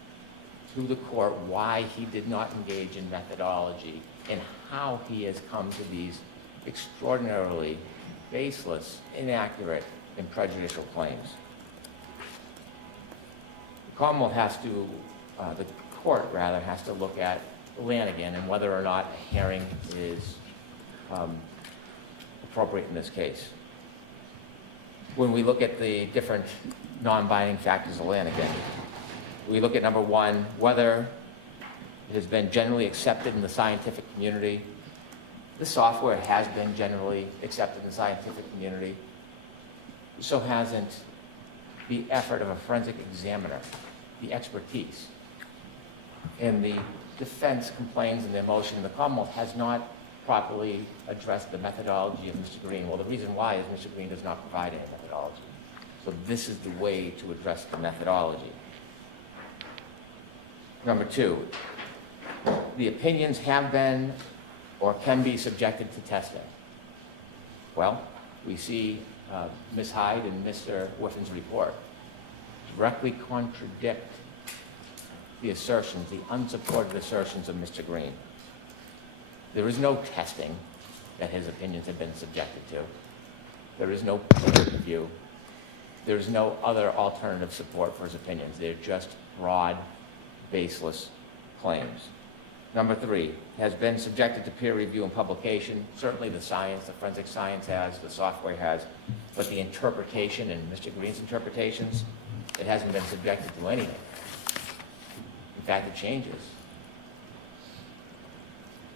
to the court why he did not engage in methodology and how he has come to these extraordinarily baseless, inaccurate, and prejudicial claims. The Commonwealth has to, the court rather, has to look at Lanigan and whether or not a hearing is appropriate in this case. When we look at the different non-binding factors of Lanigan, we look at number one, whether it has been generally accepted in the scientific community. The software has been generally accepted in the scientific community. So hasn't the effort of a forensic examiner, the expertise. And the defense complains in their motion, the Commonwealth has not properly addressed the methodology of Mr. Green. Well, the reason why is Mr. Green does not provide any methodology. So this is the way to address the methodology. Number two, the opinions have been or can be subjected to testing. Well, we see Ms. Hyde and Mr. Whiffin's report directly contradict the assertions, the unsupported assertions of Mr. Green. There is no testing that his opinions have been subjected to. There is no peer review. There is no other alternative support for his opinions. They're just broad, baseless claims. Number three, has been subjected to peer review and publication. Certainly the science, the forensic science has, the software has, but the interpretation and Mr. Green's interpretations, it hasn't been subjected to anything. In fact, it changes.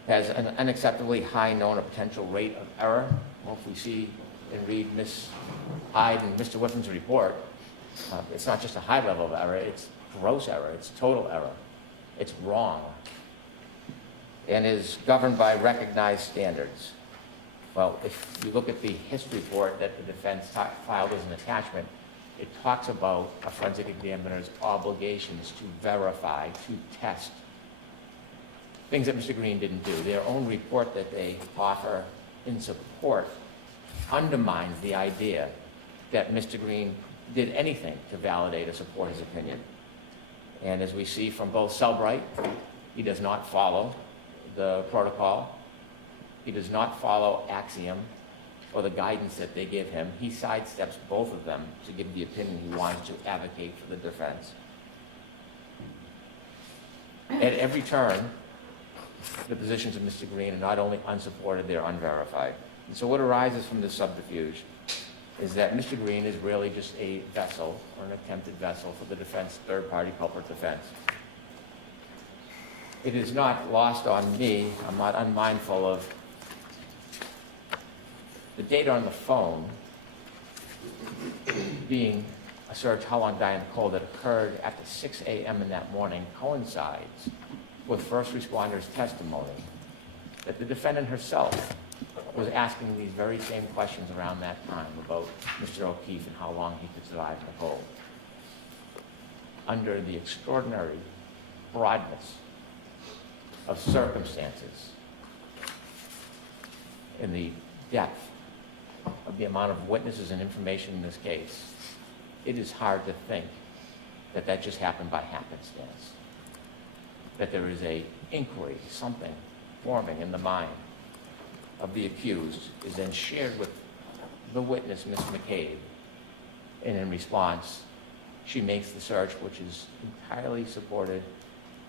Has an unacceptably high known or potential rate of error. Well, if we see and read Ms. Hyde and Mr. Whiffin's report, it's not just a high level of error, it's gross error, it's total error, it's wrong, and is governed by recognized standards. Well, if you look at the history report that the defense filed as an attachment, it talks about a forensic examiner's obligations to verify, to test, things that Mr. Green didn't do. Their own report that they offer in support undermines the idea that Mr. Green did anything to validate or support his opinion. And as we see from both Selbright, he does not follow the protocol. He does not follow Axiom or the guidance that they give him. He sidesteps both of them to give the opinion he wants to advocate for the defense. At every turn, the positions of Mr. Green are not only unsupported, they're unverified. And so what arises from this subterfuge is that Mr. Green is really just a vessel, or an attempted vessel, for the defense, third-party culprit defense. It is not lost on me, I'm not unmindful of the data on the phone being a search how on Diane Cole that occurred after 6 a.m. in that morning coincides with first responders' testimony that the defendant herself was asking these very same questions around that time about Mr. O'Keefe and how long he could survive Nicole. Under the extraordinary broadness of circumstances and the depth of the amount of witnesses and information in this case, it is hard to think that that just happened by happenstance. That there is a inquiry, something forming in the mind of the accused is then shared with the witness, Ms. McCabe, and in response, she makes the search, which is entirely supported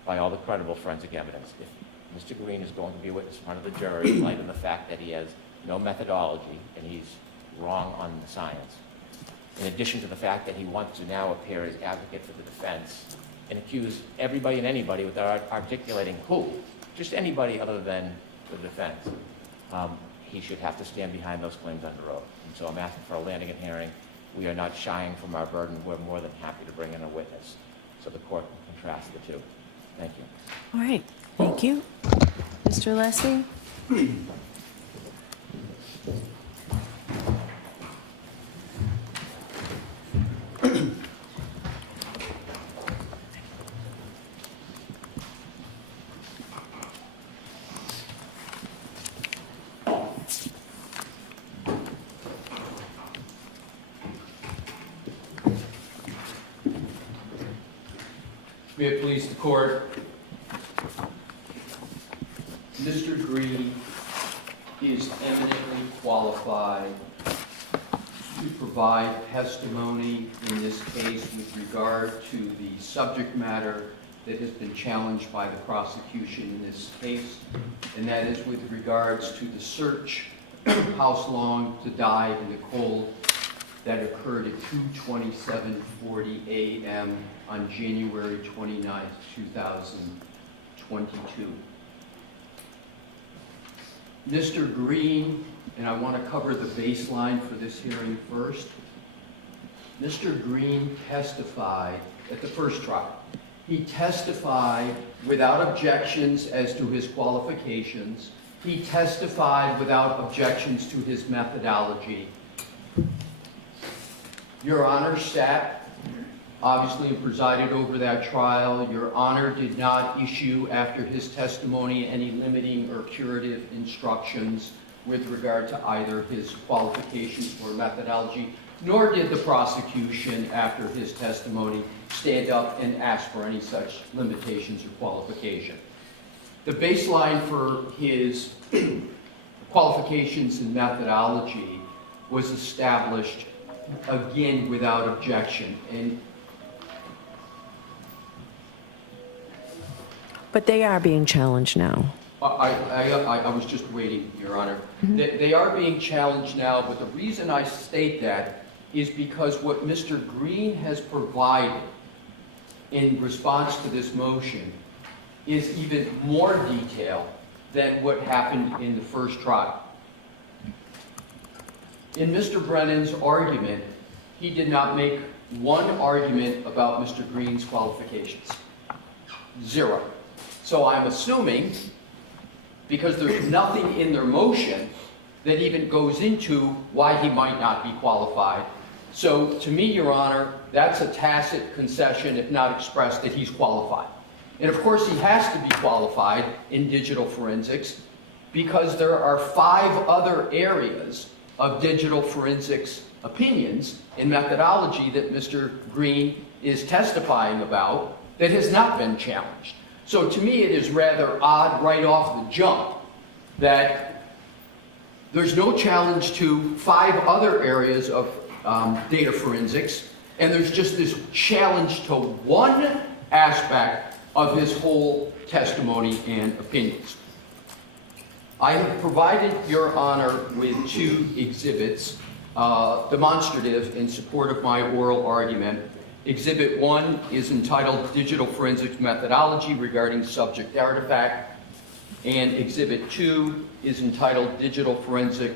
by all the credible forensic evidence. If Mr. Green is going to be a witness in front of the jury, in light of the fact that he has no methodology and he's wrong on the science, in addition to the fact that he wants to now appear as advocate for the defense and accuse everybody and anybody without articulating who, just anybody other than the defense, he should have to stand behind those claims under oath. And so I'm asking for a landing and hearing. We are not shying from our burden. We're more than happy to bring in a witness so the court can contrast the two. Thank you. All right, thank you. Mr. Leslie? May it please the court. Mr. Green is eminently qualified to provide testimony in this case with regard to the subject matter that has been challenged by the prosecution in this case, and that is with regards to the search of House Long to die in the cold that occurred at 2:27:40 a.m. on January 29th, 2022. Mr. Green, and I want to cover the baseline for this hearing first. Mr. Green testified at the first trial. He testified without objections as to his qualifications. He testified without objections to his methodology. Your Honor sat, obviously, and presided over that trial. Your Honor did not issue, after his testimony, any limiting or curative instructions with regard to either his qualifications or methodology, nor did the prosecution, after his testimony, stand up and ask for any such limitations or qualification. The baseline for his qualifications and methodology was established, again, without objection. But they are being challenged now. I was just waiting, Your Honor. They are being challenged now, but the reason I state that is because what Mr. Green has provided in response to this motion is even more detail than what happened in the first trial. In Mr. Brennan's argument, he did not make one argument about Mr. Green's qualifications. Zero. So I'm assuming, because there's nothing in their motion that even goes into why he might not be qualified. So to me, Your Honor, that's a tacit concession, if not expressed, that he's qualified. And of course, he has to be qualified in digital forensics because there are 5 other areas of digital forensics opinions and methodology that Mr. Green is testifying about that has not been challenged. So to me, it is rather odd right off the jump that there's no challenge to 5 other areas of data forensics, and there's just this challenge to one aspect of his whole testimony and opinions. I have provided Your Honor with 2 exhibits demonstrative in support of my oral argument. Exhibit 1 is entitled Digital Forensics Methodology Regarding Subject Artifact, and Exhibit 2 is entitled Digital Forensic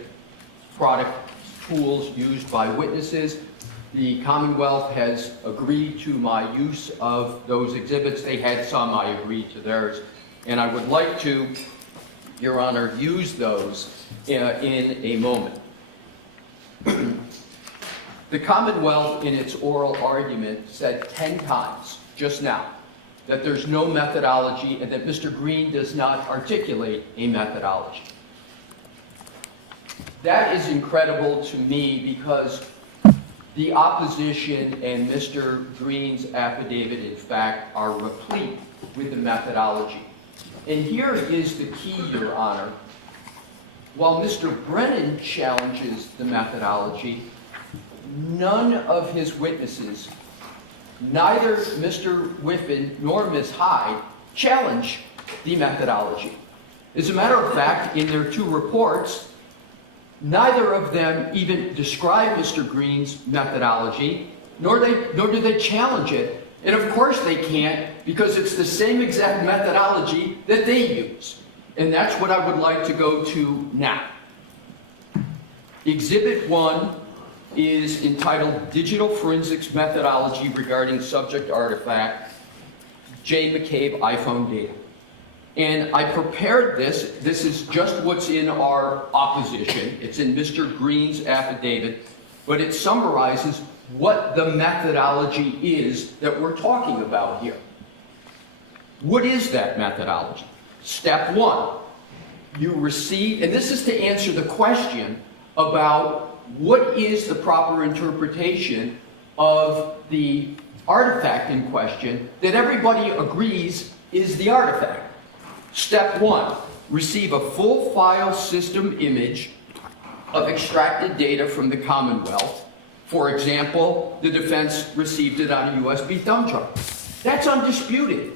Product Tools Used by Witnesses. The Commonwealth has agreed to my use of those exhibits. They had some, I agreed to theirs, and I would like to, Your Honor, use those in a moment. The Commonwealth, in its oral argument, said 10 times just now that there's no methodology and that Mr. Green does not articulate a methodology. That is incredible to me because the opposition and Mr. Green's affidavit, in fact, are replete with the methodology. And here is the key, Your Honor. While Mr. Brennan challenges the methodology, none of his witnesses, neither Mr. Whiffen nor Ms. Hyde, challenge the methodology. As a matter of fact, in their 2 reports, Neither of them even describe Mr. Green's methodology, nor do they challenge it. And of course they can't, because it's the same exact methodology that they use. And that's what I would like to go to now. Exhibit 1 is entitled Digital Forensics Methodology Regarding Subject Artifact, J. McCabe iPhone Data. And I prepared this. This is just what's in our opposition. It's in Mr. Green's affidavit, but it summarizes what the methodology is that we're talking about here. What is that methodology? Step 1, you receive, and this is to answer the question about what is the proper interpretation of the artifact in question that everybody agrees is the artifact. Step 1, receive a full file system image of extracted data from the Commonwealth. For example, the defense received it on a USB thumb drive. That's undisputed.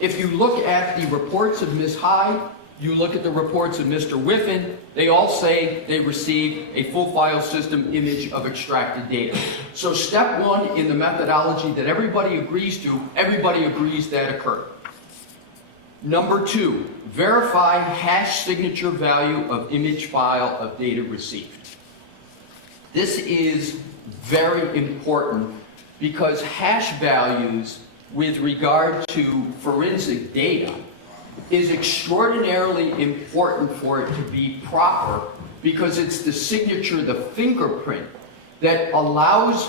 If you look at the reports of Ms. Hyde, you look at the reports of Mr. Whiffen, they all say they received a full file system image of extracted data. So step 1 in the methodology that everybody agrees to, everybody agrees that occurred. Number 2, verify hash signature value of image file of data received. This is very important because hash values with regard to forensic data is extraordinarily important for it to be proper because it's the signature, the fingerprint, that allows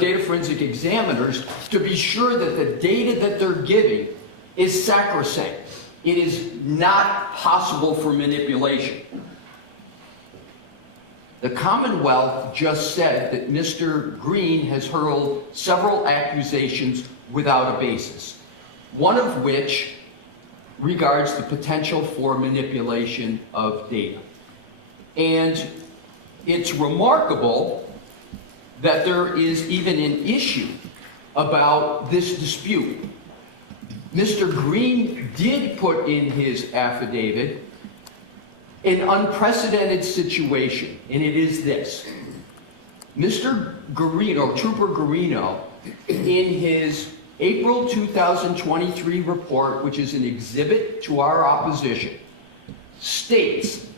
data forensic examiners to be sure that the data that they're giving is sacrosanct. It is not possible for manipulation. The Commonwealth just said that Mr. Green has hurled several accusations without a basis, one of which regards the potential for manipulation of data. And it's remarkable that there is even an issue about this dispute. Mr. Green did put in his affidavit an unprecedented situation, and it is this. Mr. Garino, Trooper Garino, in his April 2023 report, which is an exhibit to our opposition, states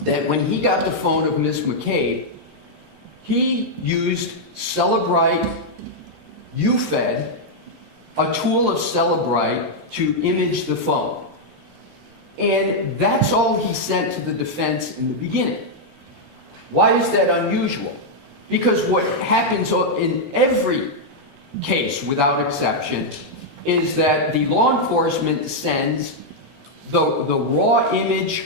that when he got the phone of Ms. McCabe, he used Cellebrite UFED, a tool of Cellebrite, to image the phone. And that's all he sent to the defense in the beginning. Why is that unusual? Because what happens in every case, without exception, is that the law enforcement sends the raw image,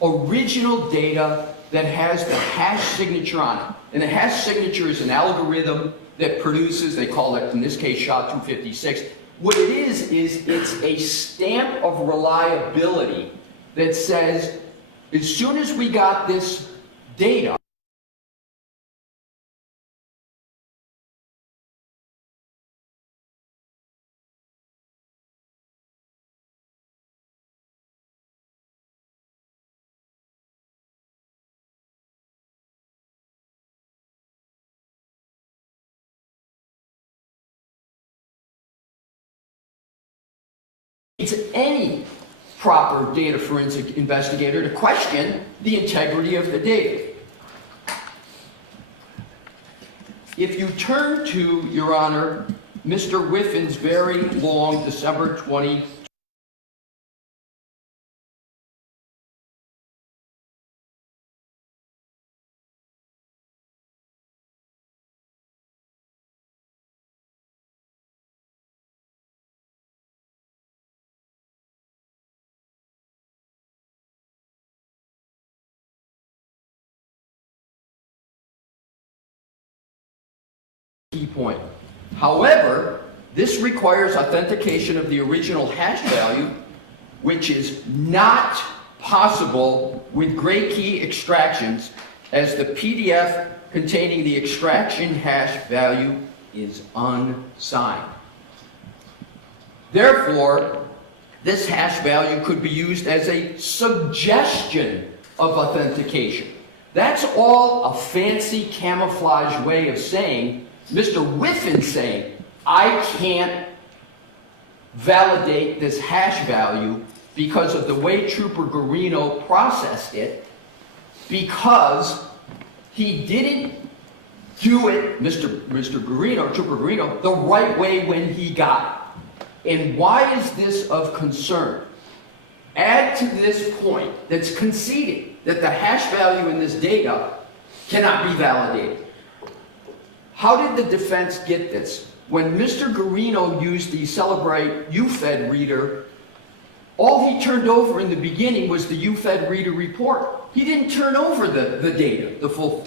original data that has the hash signature on it. And the hash signature is an algorithm that produces, they call it, in this case, SHA-256. What it is it's a stamp of reliability that says, as soon as we got this data, it's any proper data forensic investigator to question the integrity of the data. If you turn to, Your Honor, Mr. Whiffen's very long December 20 key point. However, this requires authentication of the original hash value, which is not possible with gray key extractions, as the PDF containing the extraction hash value is unsigned. Therefore, this hash value could be used as a suggestion of authentication. That's all a fancy camouflage way of saying, Mr. Whiffen saying, I can't validate this hash value because of the way Trooper Guarino processed it, because he didn't do it, Trooper Guarino, the right way when he got it. And why is this of concern? Add to this point that's conceding that the hash value in this data cannot be validated. How did the defense get this? When Mr. Guarino used the Celebrate UFED reader, all he turned over in the beginning was the UFED reader report. He didn't turn over the data, the full.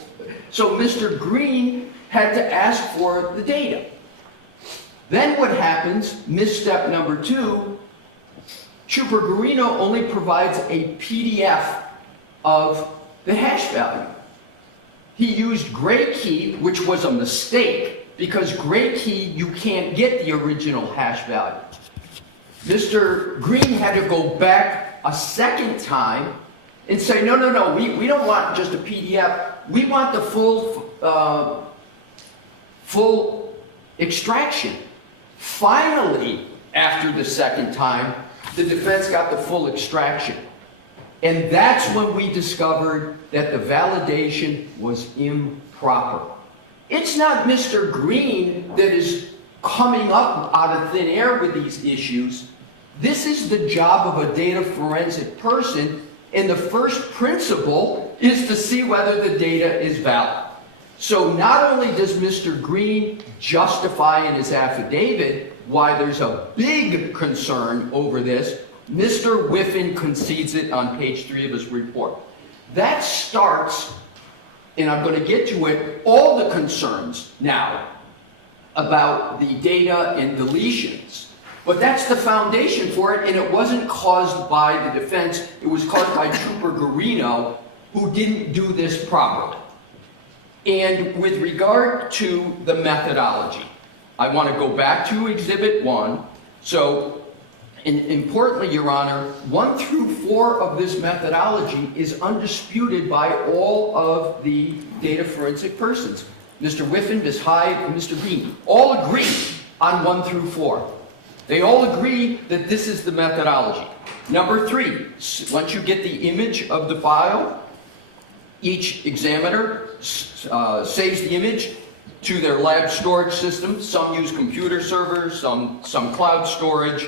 So Mr. Green had to ask for the data. Then what happens, misstep number 2, Trooper Guarino only provides a PDF of the hash value. He used Gray Key, which was a mistake, because Gray Key, you can't get the original hash value. Mr. Green had to go back a second time and say, no, we don't want just a PDF. We want the full extraction. Finally, after the second time, the defense got the full extraction. And that's when we discovered that the validation was improper. It's not Mr. Green that is coming up out of thin air with these issues. This is the job of a data forensic person, and the first principle is to see whether the data is valid. So not only does Mr. Green justify in his affidavit why there's a big concern over this, Mr. Whiffen concedes it on page 3 of his report. That starts, and I'm going to get to it, all the concerns now about the data and deletions. But that's the foundation for it, and it wasn't caused by the defense. It was caused by Trooper Guarino, who didn't do this properly. And with regard to the methodology, I want to go back to Exhibit 1. So, importantly, Your Honor, 1 through 4 of this methodology is undisputed by all of the data forensic persons. Mr. Whiffen, Ms. Hyde, and Mr. Green all agree on 1 through 4. They all agree that this is the methodology. Number 3, once you get the image of the file, each examiner saves the image to their lab storage system. Some use computer servers, some cloud storage.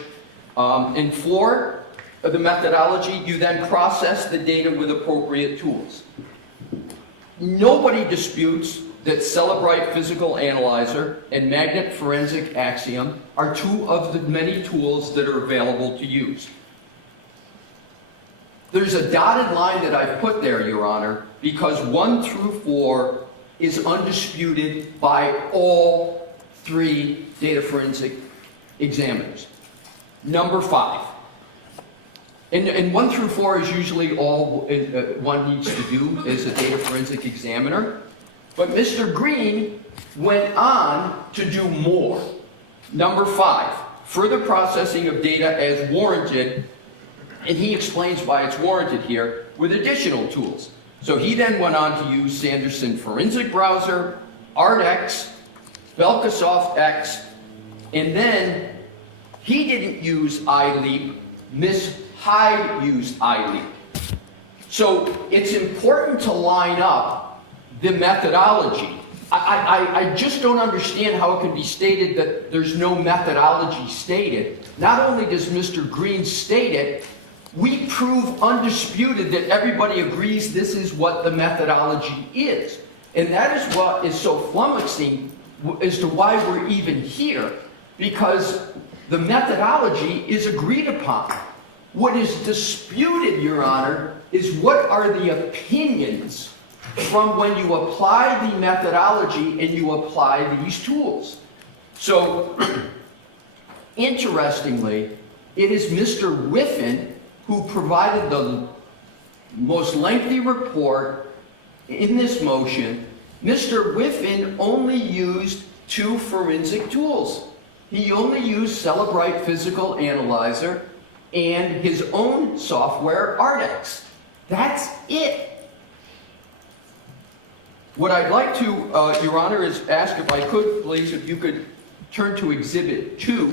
And 4, the methodology, you then process the data with appropriate tools. Nobody disputes that Cellebrite Physical Analyzer and Magnet Forensic Axiom are 2 of the many tools that are available to use. There's a dotted line that I've put there, Your Honor, because 1 through 4 is undisputed by all 3 data forensic examiners. Number 5. And 1 through 4 is usually all one needs to do as a data forensic examiner. But Mr. Green went on to do more. Number 5, further processing of data as warranted, and he explains why it's warranted here, with additional tools. So he then went on to use Sanderson Forensic Browser, ArtX, Belkasoft X, and then he didn't use iLeap, Ms. Hyde used iLeap. So it's important to line up the methodology. I just don't understand how it can be stated that there's no methodology stated. Not only does Mr. Green state it, we prove undisputed that everybody agrees this is what the methodology is. And that is what is so flummoxing as to why we're even here, because the methodology is agreed upon. What is disputed, Your Honor, is what are the opinions from when you apply the methodology and you apply these tools. So, interestingly, it is Mr. Whiffen who provided the most lengthy report in this motion. Mr. Whiffen only used 2 forensic tools. He only used Cellebrite Physical Analyzer and his own software, ArtX. That's it. What I'd like to, Your Honor, is ask if I could, please, if you could turn to Exhibit 2,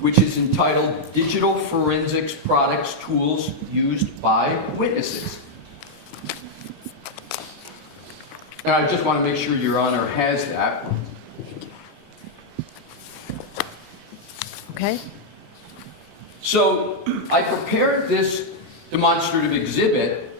which is entitled Digital Forensics Products Tools Used by Witnesses. And I just want to make sure Your Honor has that. Okay? So I prepared this demonstrative exhibit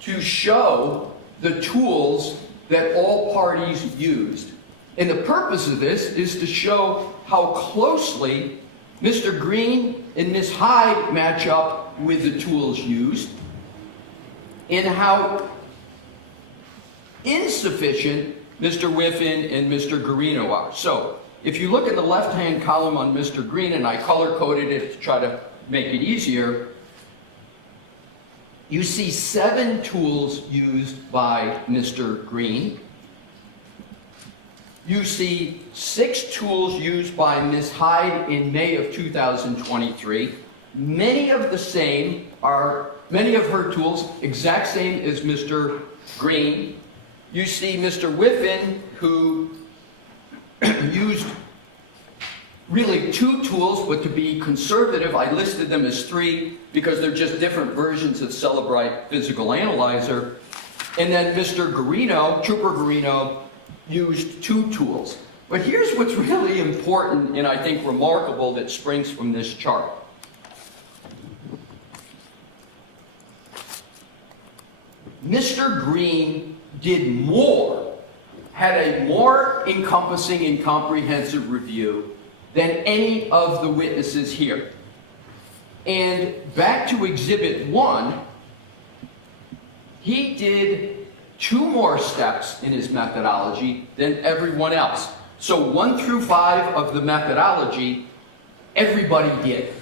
to show the tools that all parties used. And the purpose of this is to show how closely Mr. Green and Ms. Hyde match up with the tools used, and how insufficient Mr. Whiffen and Mr. Garino are. So, if you look at the left-hand column on Mr. Green, and I color-coded it to try to make it easier, you see 7 tools used by Mr. Green. You see 6 tools used by Ms. Hyde in May of 2023. Many of her tools, exact same as Mr. Green. You see Mr. Whiffen, who used really 2 tools, but to be conservative, I listed them as 3 because they're just different versions of Cellebrite Physical Analyzer. And then Mr. Garino, Trooper Garino, used 2 tools. But here's what's really important and I think remarkable that springs from this chart. Mr. Green did more, had a more encompassing and comprehensive review than any of the witnesses here. And back to Exhibit 1, he did 2 more steps in his methodology than everyone else. So 1 through 5 of the methodology, everybody did.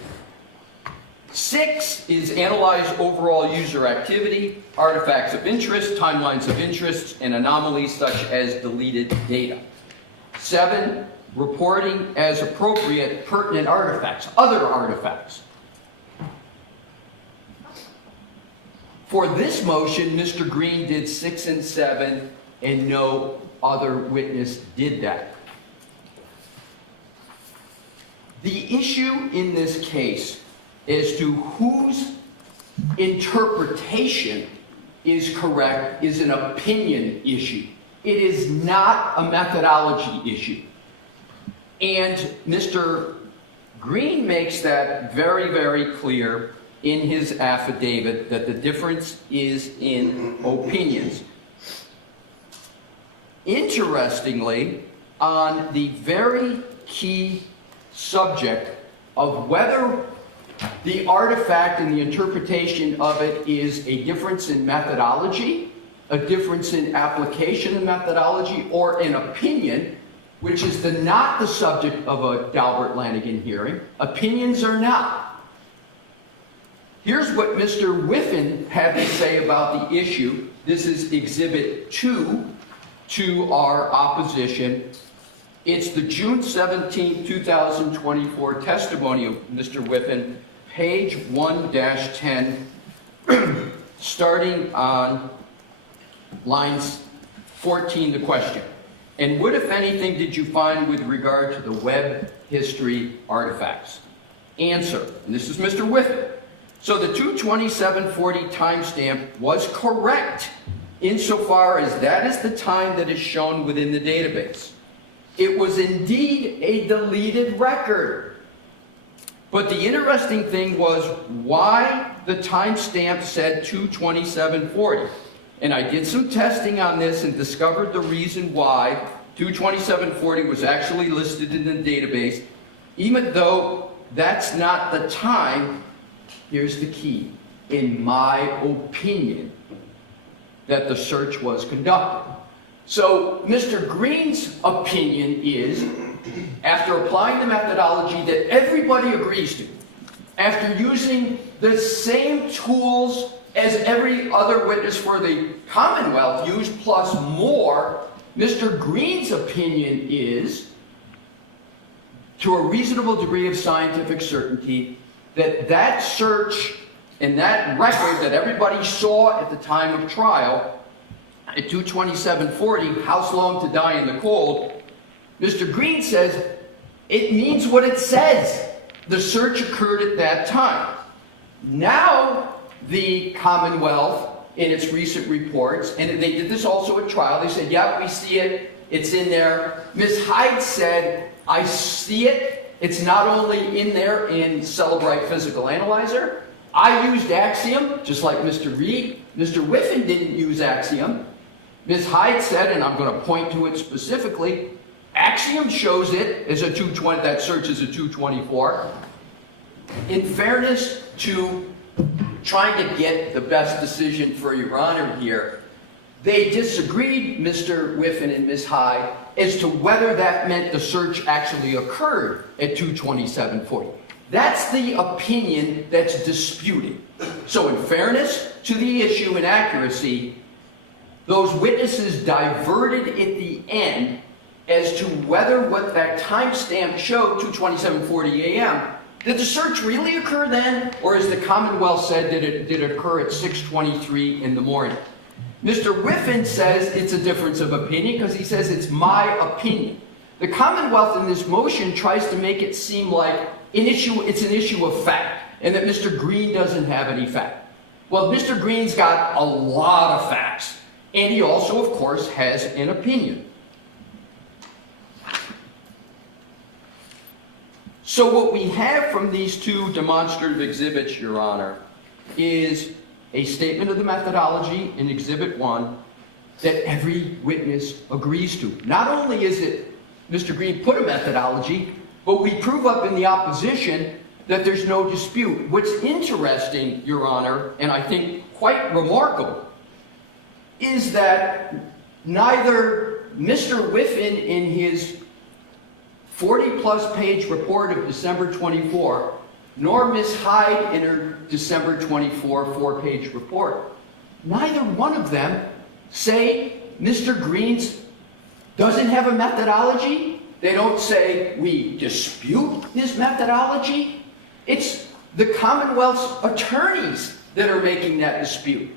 6 is analyze overall user activity, artifacts of interest, timelines of interest, and anomalies such as deleted data. 7, reporting as appropriate pertinent artifacts, other artifacts. For this motion, Mr. Green did 6 and 7, and no other witness did that. The issue in this case as to whose interpretation is correct is an opinion issue. It is not a methodology issue. And Mr. Green makes that very, very clear in his affidavit that the difference is in opinions. Interestingly, on the very key subject of whether the artifact and the interpretation of it is a difference in methodology, a difference in application of methodology, or an opinion, which is not the subject of a Dalbert Lanigan hearing. Opinions are not. Here's what Mr. Whiffen had to say about the issue. This is Exhibit 2 to our opposition. It's the June 17, 2024 testimony of Mr. Whiffen, page 1-10, starting on lines 14, the question. And what, if anything, did you find with regard to the web history artifacts? Answer, and this is Mr. Whiffen. So the 2/27/40 timestamp was correct insofar as that is the time that is shown within the database. It was indeed a deleted record. But the interesting thing was why the timestamp said 2/27/40. And I did some testing on this and discovered the reason why 2/27/40 was actually listed in the database, even though that's not the time. Here's the key, in my opinion, that the search was conducted. So Mr. Green's opinion is, after applying the methodology that everybody agrees to, after using the same tools as every other witness for the Commonwealth used, plus more, Mr. Green's opinion is, to a reasonable degree of scientific certainty, that that search And that record that everybody saw at the time of trial, at 22740, house long to die in the cold, Mr. Green says it means what it says. The search occurred at that time. Now, the Commonwealth, in its recent reports, and they did this also at trial, they said, yeah, we see it, it's in there. Ms. Hyde said, I see it, it's not only in there in Celebrite Physical Analyzer, I used Axiom, just like Mr. Reed. Mr. Whiffen didn't use Axiom. Ms. Hyde said, and I'm going to point to it specifically, Axiom shows it as a 220, that search is a 224. In fairness to trying to get the best decision for Your Honor here, they disagreed, Mr. Whiffen and Ms. Hyde, as to whether that meant the search actually occurred at 22740. That's the opinion that's disputed. So in fairness to the issue and accuracy, those witnesses diverted at the end as to whether what that timestamp showed, 227:40 a.m., did the search really occur then, or as the Commonwealth said, did it occur at 6:23 in the morning? Mr. Whiffen says it's a difference of opinion because he says it's my opinion. The Commonwealth in this motion tries to make it seem like it's an issue of fact, and that Mr. Green doesn't have any fact. Well, Mr. Green's got a lot of facts, and he also, of course, has an opinion. So what we have from these two demonstrative exhibits, Your Honor, is a statement of the methodology in Exhibit 1 that every witness agrees to. Not only is it Mr. Green put a methodology, but we prove up in the opposition that there's no dispute. What's interesting, Your Honor, and I think quite remarkable, is that neither Mr. Whiffen in his 40-plus page report of December 24, nor Ms. Hyde in her December 24 4-page report, neither one of them say Mr. Green's doesn't have a methodology. They don't say we dispute his methodology. It's the Commonwealth's attorneys that are making that dispute.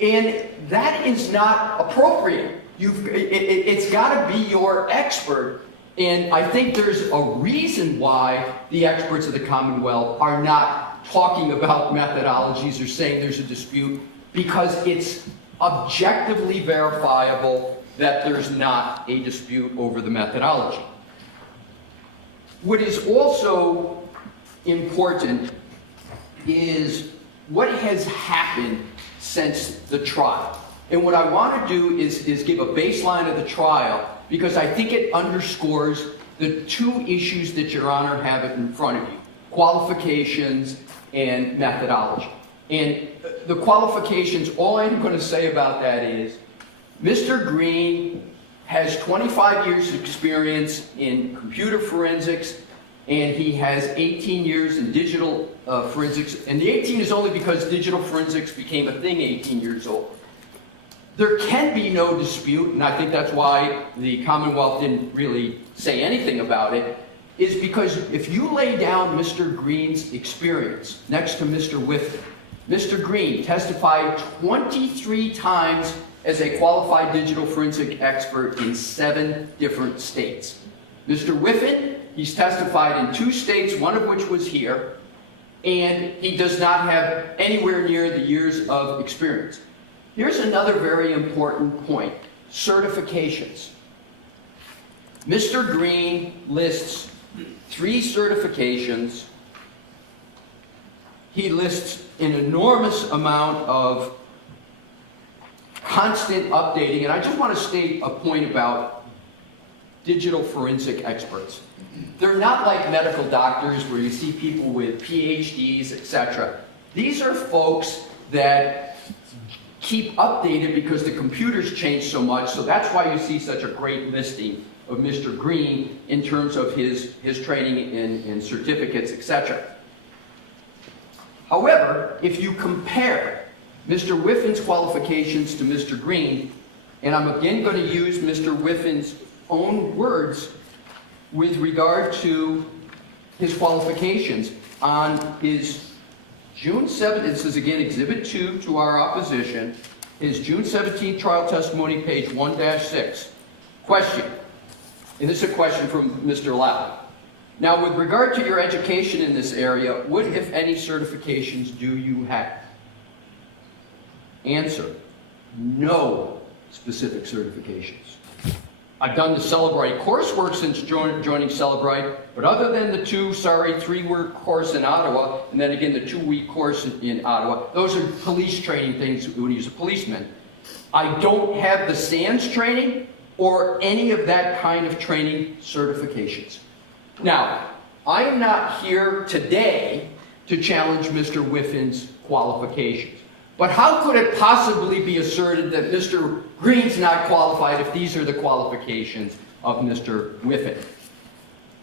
And that is not appropriate. It's got to be your expert. And I think there's a reason why the experts of the Commonwealth are not talking about methodologies or saying there's a dispute, because it's objectively verifiable that there's not a dispute over the methodology. What is also important is what has happened since the trial. And what I want to do is give a baseline of the trial, because I think it underscores the two issues that Your Honor have in front of you: qualifications and methodology. And the qualifications, all I'm going to say about that is Mr. Green has 25 years of experience in computer forensics, and he has 18 years in digital forensics. And the 18 is only because digital forensics became a thing 18 years old. There can be no dispute, and I think that's why the Commonwealth didn't really say anything about it, is because if you lay down Mr. Green's experience next to Mr. Whiffen, Mr. Green testified 23 times as a qualified digital forensic expert in 7 different states. Mr. Whiffen, he's testified in 2 states, one of which was here, and he does not have anywhere near the years of experience. Here's another very important point: certifications. Mr. Green lists 3 certifications. He lists an enormous amount of constant updating, and I just want to state a point about digital forensic experts. They're not like medical doctors where you see people with PhDs, etc. These are folks that keep updated because the computers change so much, so that's why you see such a great listing of Mr. Green in terms of his training and certificates, etc. However, if you compare Mr. Whiffen's qualifications to Mr. Green, and I'm again going to use Mr. Whiffen's own words with regard to his qualifications on his June 7th, this is again Exhibit 2 to our opposition, is June 17th trial testimony, page 1-6. Question, and this is a question from Mr. Lau. Now, with regard to your education in this area, what, if any, certifications do you have? Answer, no specific certifications. I've done the Celebrite coursework since joining Celebrite, but other than the 3-week course in Ottawa, and then again the 2-week course in Ottawa, those are police training things when he's a policeman. I don't have the SANS training or any of that kind of training certifications. Now, I am not here today to challenge Mr. Whiffin's qualifications. But how could it possibly be asserted that Mr. Green's not qualified if these are the qualifications of Mr. Whiffin?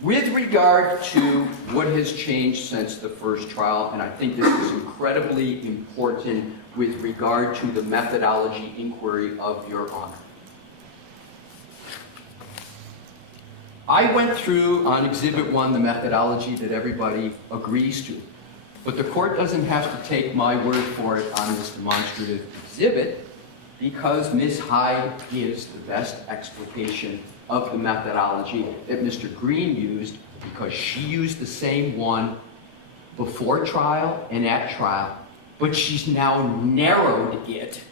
With regard to what has changed since the first trial, and I think this is incredibly important with regard to the methodology inquiry of Your Honor. I went through on Exhibit 1 the methodology that everybody agrees to. But the court doesn't have to take my word for it on this demonstrative exhibit because Ms. Hyde gives the best explication of the methodology that Mr. Green used because she used the same one before trial and at trial, but she's now narrowed it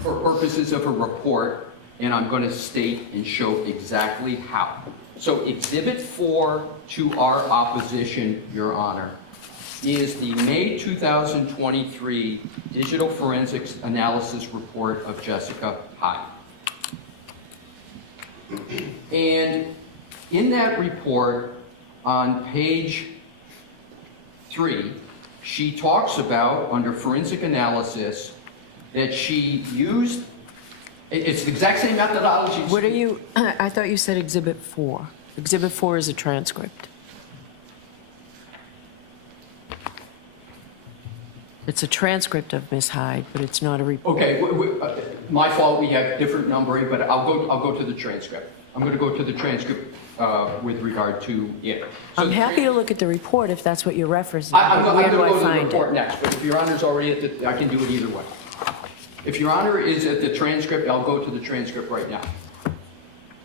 for purposes of a report, and I'm going to state and show exactly how. So Exhibit 4 to our opposition, Your Honor, is the May 2023 Digital Forensics Analysis Report of Jessica Hyde. And in that report, on page 3, she talks about, under forensic analysis, that she used, it's the exact same methodology. What are you, I thought you said Exhibit 4. Exhibit 4 is a transcript. It's a transcript of Ms. Hyde, but it's not a report. Okay, my fault, we have different numbering, but I'll go to the transcript. I'm going to go to the transcript with regard to it. So I'm happy to look at the report if that's what you're referencing. I'm but going where to do I go to the find report it? next, but if Your Honor's already at the, I can do it either way. If Your Honor is at the transcript, I'll go to the transcript right now.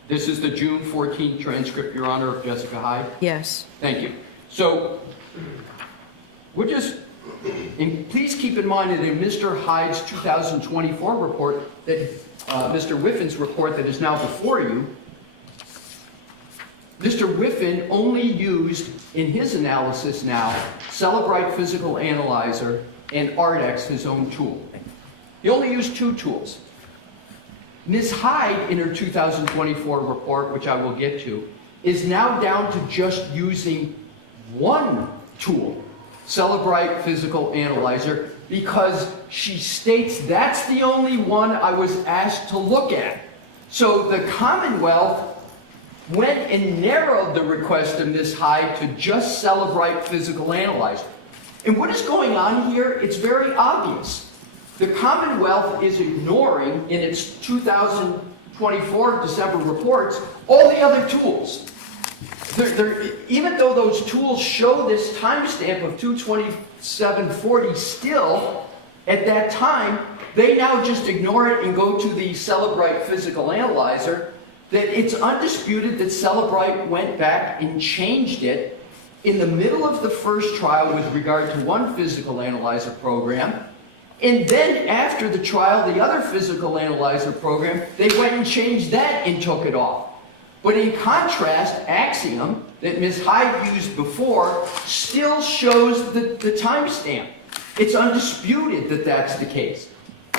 This is the June 14th transcript, Your Honor, of Jessica Hyde? Yes. Thank you. So, we're just, and please keep in mind that in Mr. Hyde's 2024 report, that Mr. Whiffin's report that is now before you, Mr. Whiffin only used, in his analysis now, Celebrite Physical Analyzer and Ardex, his own tool. He only used 2 tools. Ms. Hyde, in her 2024 report, which I will get to, is now down to just using 1 tool, Celebrite Physical Analyzer, because she states that's the only one I was asked to look at. So the Commonwealth went and narrowed the request of Ms. Hyde to just Celebrite Physical Analyzer. And what is going on here? It's very obvious. The Commonwealth is ignoring, in its 2024 December reports, all the other tools. Even though those tools show this timestamp of 2/27/40 still, at that time, they now just ignore it and go to the Celebrite Physical Analyzer. That it's undisputed that Celebrite went back and changed it in the middle of the first trial with regard to 1 physical analyzer program. And then after the trial, the other physical analyzer program, they went and changed that and took it off. But in contrast, Axiom, that Ms. Hyde used before, still shows the timestamp. It's undisputed that that's the case.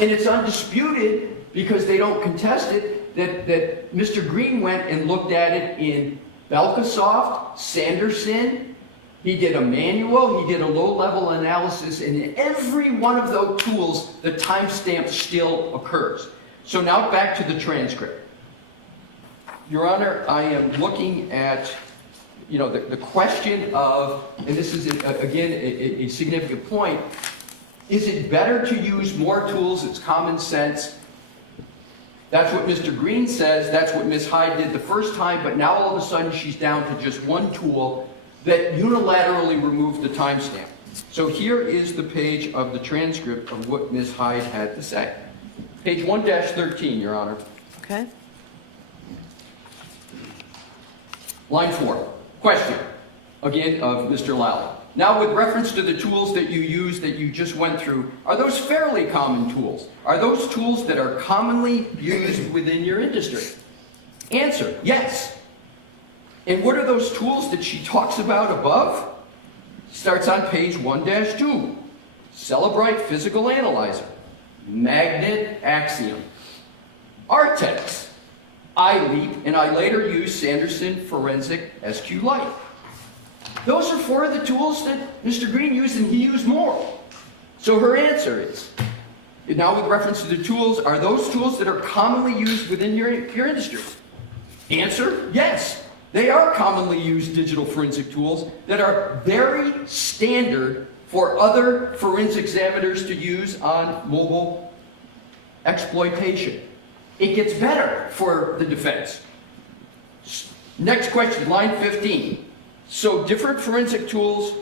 And it's undisputed, because they don't contest it, that Mr. Green went and looked at it in Belkasoft, Sanderson. He did a manual, he did a low-level analysis, and in every one of those tools, the timestamp still occurs. So now back to the transcript. Your Honor, I am looking at, the question of, and this is, again, a significant point, is it better to use more tools? It's common sense. That's what Mr. Green says, that's what Ms. Hyde did the first time, but now all of a sudden she's down to just 1 tool that unilaterally removed the timestamp. So here is the page of the transcript of what Ms. Hyde had to say. Page 1-13, Your Honor. Okay? Line 4. Question, again, of Mr. Lally. Now, with reference to the tools that you use that you just went through, are those fairly common tools? Are those tools that are commonly used within your industry? Answer, yes. And what are those tools that she talks about above? Starts on page 1-2. Celebrite Physical Analyzer, Magnet Axiom, Artex, iLeap, and I later used Sanderson Forensic SQLite. Those are 4 of the tools that Mr. Green used, and he used more. So her answer is, now with reference to the tools, are those tools that are commonly used within your industry? Answer, yes. They are commonly used digital forensic tools that are very standard for other forensic examiners to use on mobile exploitation. It gets better for the defense. Next question, line 15. So different forensic tools,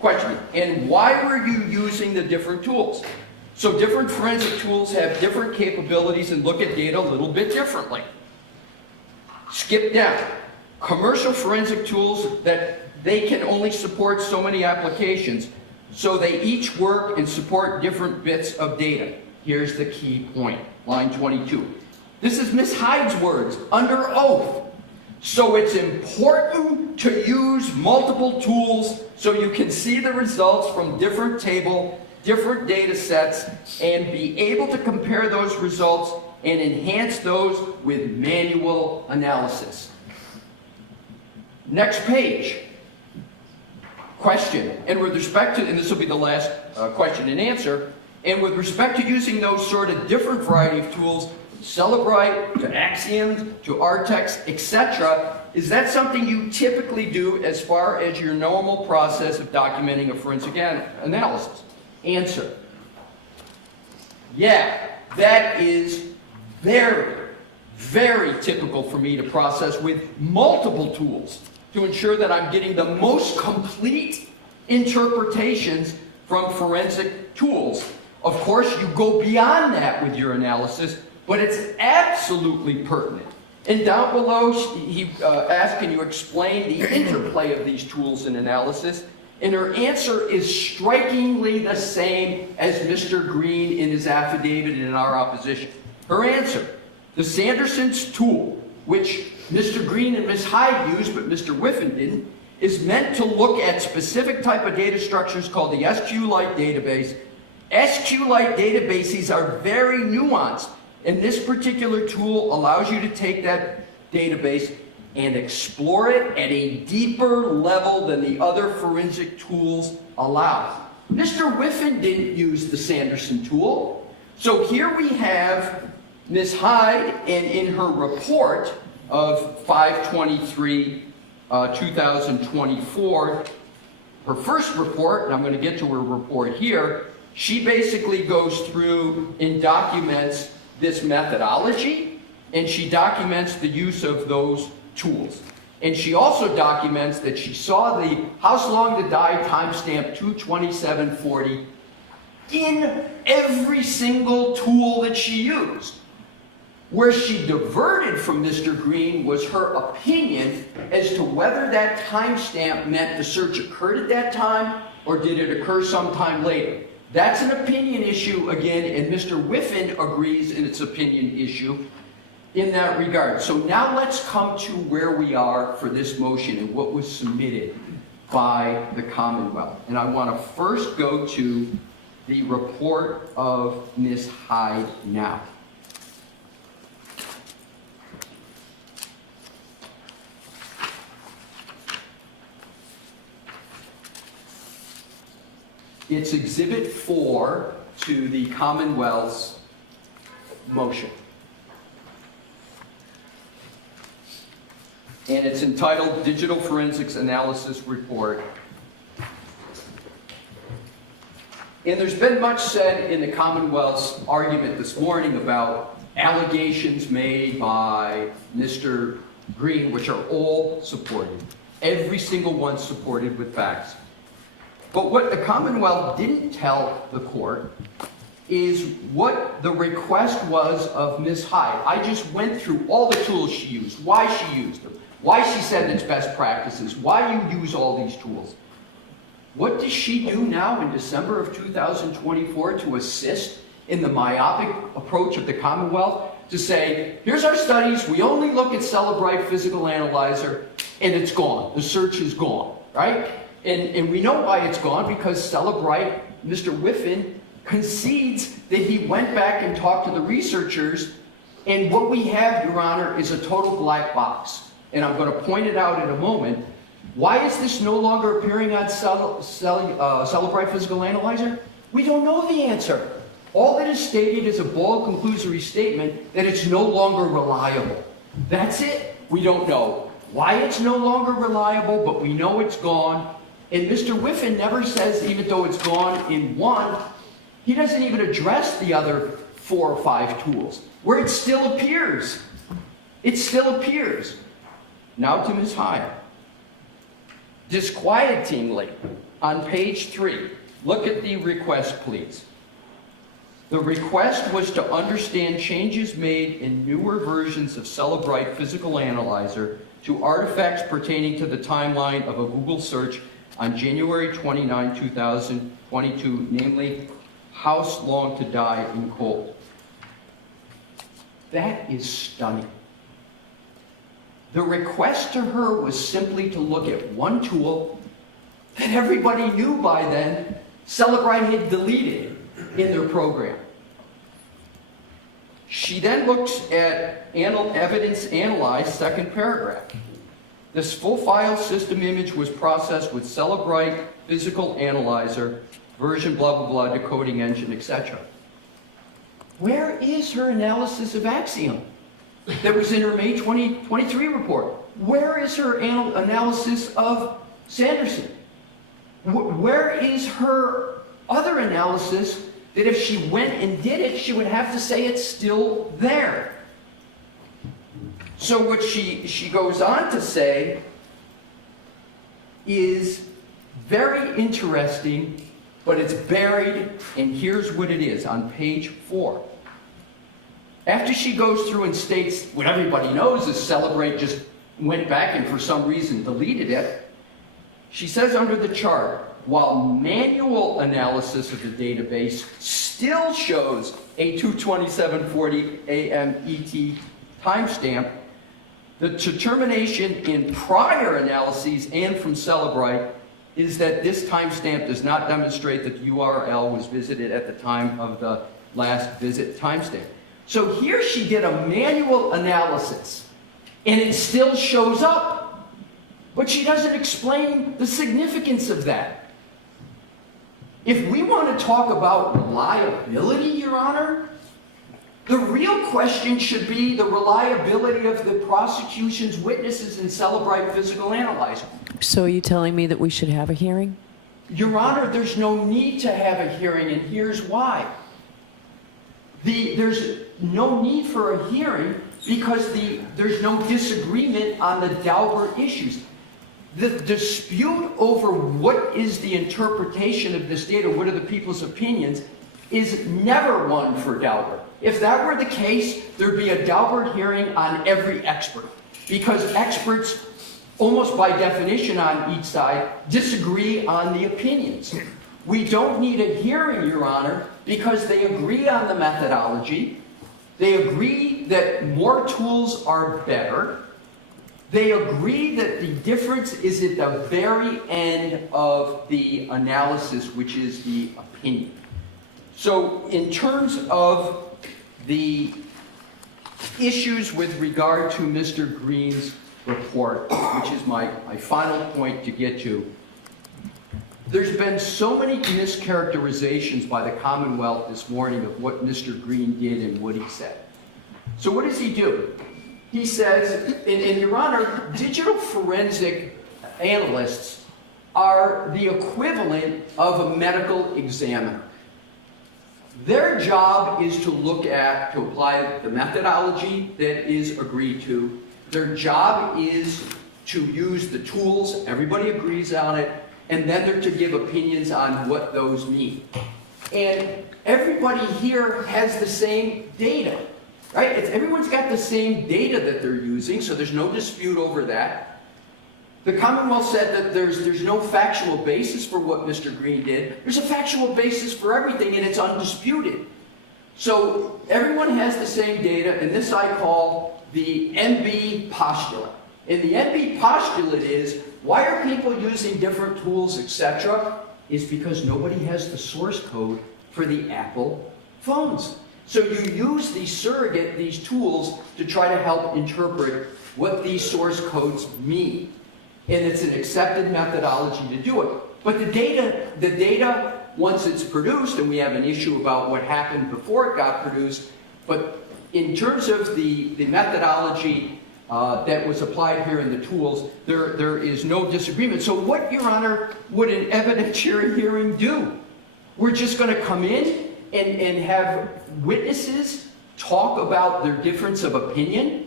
question, and why were you using the different tools? So different forensic tools have different capabilities and look at data a little bit differently. Skip down. Commercial forensic tools that they can only support so many applications, so they each work and support different bits of data. Here's the key point, line 22. This is Ms. Hyde's words, under oath. So it's important to use multiple tools so you can see the results from different different data sets, and be able to compare those results and enhance those with manual analysis. Next page. Question, and with respect to, and this will be the last question and answer, and with respect to using those sort of different variety of tools, Celebrite, to Axioms, to Artex, etc., is that something you typically do as far as your normal process of documenting a forensic analysis? Answer. Yeah, that is very, very typical for me to process with multiple tools to ensure that I'm getting the most complete interpretations from forensic tools. Of course, you go beyond that with your analysis, but it's absolutely pertinent. And down below, he asked, can you explain the interplay of these tools in analysis? And her answer is strikingly the same as Mr. Green in his affidavit in our opposition. Her answer, the Sanderson's tool, which Mr. Green and Ms. Hyde used, but Mr. Whiffen didn't, is meant to look at specific type of data structures called the SQLite database. SQLite databases are very nuanced, and this particular tool allows you to take that database and explore it at a deeper level than the other forensic tools allow. Mr. Whiffen didn't use the Sanderson tool. So here we have Ms. Hyde, and in her report of 5/23/2024, her first report, and I'm going to get to her report here, she basically goes through and documents this methodology, and she documents the use of those tools. And she also documents that she saw the House Long to Die timestamp 22740 in every single tool that she used. Where she diverted from Mr. Green was her opinion as to whether that timestamp meant the search occurred at that time or did it occur sometime later. That's an opinion issue again, and Mr. Whiffen agrees in its opinion issue in that regard. So now let's come to where we are for this motion and what was submitted by the Commonwealth. And I want to first go to the report of Ms. Hyde now. It's Exhibit 4 to the Commonwealth's motion. And it's entitled Digital Forensics Analysis Report. And there's been much said in the Commonwealth's argument this morning about allegations made by Mr. Green, which are all supported. Every single one supported with facts. But what the Commonwealth didn't tell the court is what the request was of Ms. Hyde. I just went through all the tools she used, why she used them, why she said it's best practices, why you use all these tools. What does she do now in December of 2024 to assist in the myopic approach of the Commonwealth to say, here's our studies, we only look at Celebrite Physical Analyzer, and it's gone. The search is gone, right? And we know why it's gone, because Celebrite, Mr. Whiffen, concedes that he went back and talked to the researchers, and what we have, Your Honor, is a total black box. And I'm going to point it out in a moment. Why is this no longer appearing on Celebrite Physical Analyzer? We don't know the answer. All that is stated is a bald conclusory statement that it's no longer reliable. That's it. We don't know why it's no longer reliable, but we know it's gone. And Mr. Whiffen never says, even though it's gone in one, he doesn't even address the other 4 or 5 tools, where it still appears. It still appears. Now to Ms. Hyde. Disquietingly, on page 3, look at the request, please. The request was to understand changes made in newer versions of Celebrite Physical Analyzer to artifacts pertaining to the timeline of a Google search on January 29, 2022, namely, House Long to Die in Cold. That is stunning. The request to her was simply to look at one tool that everybody knew by then Celebrite had deleted in their program. She then looks at evidence analyzed, second paragraph. This full file system image was processed with Celebrite Physical Analyzer, version blah, blah, blah, decoding engine, etc. Where is her analysis of Axiom that was in her May 2023 report? Where is her analysis of Sanderson? Where is her other analysis that if she went and did it, she would have to say it's still there? So what she goes on to say is very interesting, but it's buried, and here's what it is on page 4. After she goes through and states what everybody knows is Celebrate just went back and for some reason deleted it, she says under the chart, while manual analysis of the database still shows a 2:27:40 a.m. ET timestamp, the determination in prior analyses and from Celebrite is that this timestamp does not demonstrate that the URL was visited at the time of the last visit timestamp. So here she did a manual analysis, and it still shows up, but she doesn't explain the significance of that. If we want to talk about reliability, Your Honor, the real question should be the reliability of the prosecution's witnesses in Celebrite Physical Analyzer. So are you telling me that we should have a hearing? Your Honor, there's no need to have a hearing, and here's why. There's no need for a hearing because there's no disagreement on the Daubert issues. The dispute over what is the interpretation of this data, what are the people's opinions, is never one for Daubert. If that were the case, there'd be a Daubert hearing on every expert, because experts, almost by definition on each side, disagree on the opinions. We don't need a hearing, Your Honor, because they agree on the methodology, they agree that more tools are better, they agree that the difference is at the very end of the analysis, which is the opinion. So in terms of the issues with regard to Mr. Green's report, which is my final point to get to, there's been so many mischaracterizations by the Commonwealth this morning of what Mr. Green did and what he said. So what does he do? He says, and Your Honor, digital forensic analysts are the equivalent of a medical examiner. Their job is to apply the methodology that is agreed to. Their job is to use the tools, everybody agrees on it, and then they're to give opinions on what those mean. And everybody here has the same data, right? Everyone's got the same data that they're using, so there's no dispute over that. The Commonwealth said that there's no factual basis for what Mr. Green did. There's a factual basis for everything, and it's undisputed. So everyone has the same data, and this I call the MB postulate. And the MB postulate is, why are people using different tools, etc.? Is because nobody has the source code for the Apple phones. So you use these tools to try to help interpret what these source codes mean. And it's an accepted methodology to do it. But the data, once it's produced, and we have an issue about what happened before it got produced, but in terms of the methodology that was applied here in the tools, there is no disagreement. So what, Your Honor, would an evidentiary hearing do? We're just going to come in and have witnesses talk about their difference of opinion?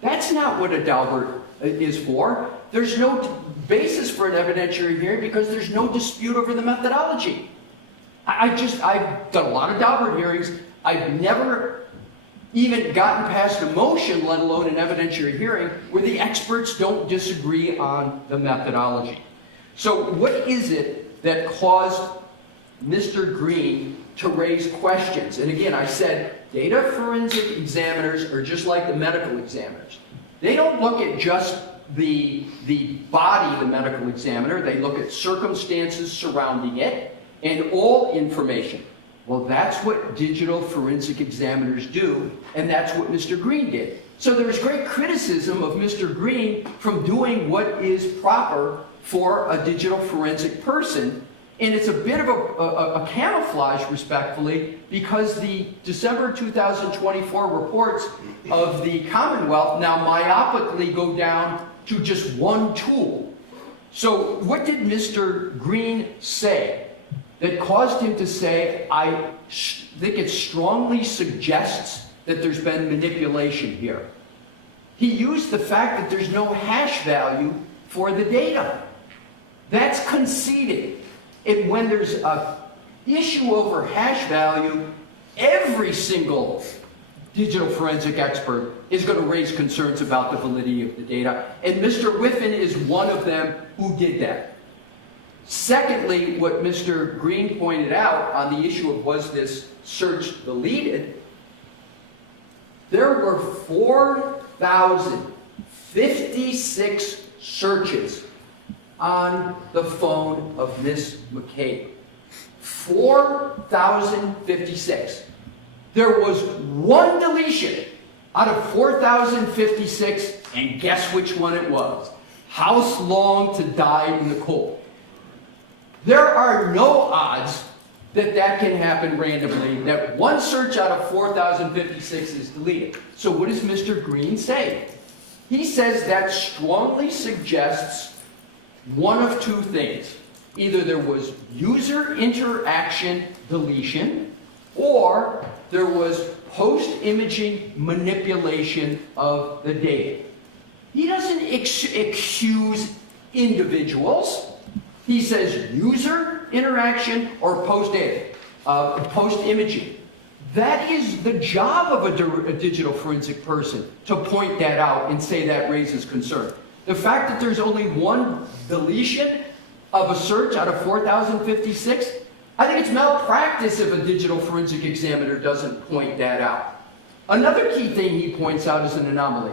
That's not what a Daubert is for. There's no basis for an evidentiary hearing because there's no dispute over the methodology. I've done a lot of Daubert hearings. I've never even gotten past a motion, let alone an evidentiary hearing, where the experts don't disagree on the methodology. So what is it that caused Mr. Green to raise questions? And again, I said, data forensic examiners are just like the medical examiners. They don't look at just the body of the medical examiner. They look at circumstances surrounding it and all information. Well, that's what digital forensic examiners do, and that's what Mr. Green did. So there was great criticism of Mr. Green from doing what is proper for a digital forensic person, and it's a bit of a camouflage, respectfully, because the December 2024 reports of the Commonwealth now myopically go down to just one tool. So what did Mr. Green say that caused him to say, I think it strongly suggests that there's been manipulation here? He used the fact that there's no hash value for the data. That's conceded. And when there's an issue over hash value, every single digital forensic expert is going to raise concerns about the validity of the data. And Mr. Whiffen is one of them who did that. Secondly, what Mr. Green pointed out on the issue of was this search deleted, there were 4,056 searches on the phone of Miss McCabe. 4,056. There was one deletion out of 4,056, and guess which one it was? House long to die in the cold. There are no odds that that can happen randomly, that one search out of 4,056 is deleted. So what does Mr. Green say? He says that strongly suggests one of two things. Either there was user interaction deletion, or there was post-imaging manipulation of the data. He doesn't accuse individuals. He says user interaction or post-imaging. That is the job of a digital forensic person, to point that out and say that raises concern. The fact that there's only one deletion of a search out of 4,056, I think it's malpractice if a digital forensic examiner doesn't point that out. Another key thing he points out is an anomaly.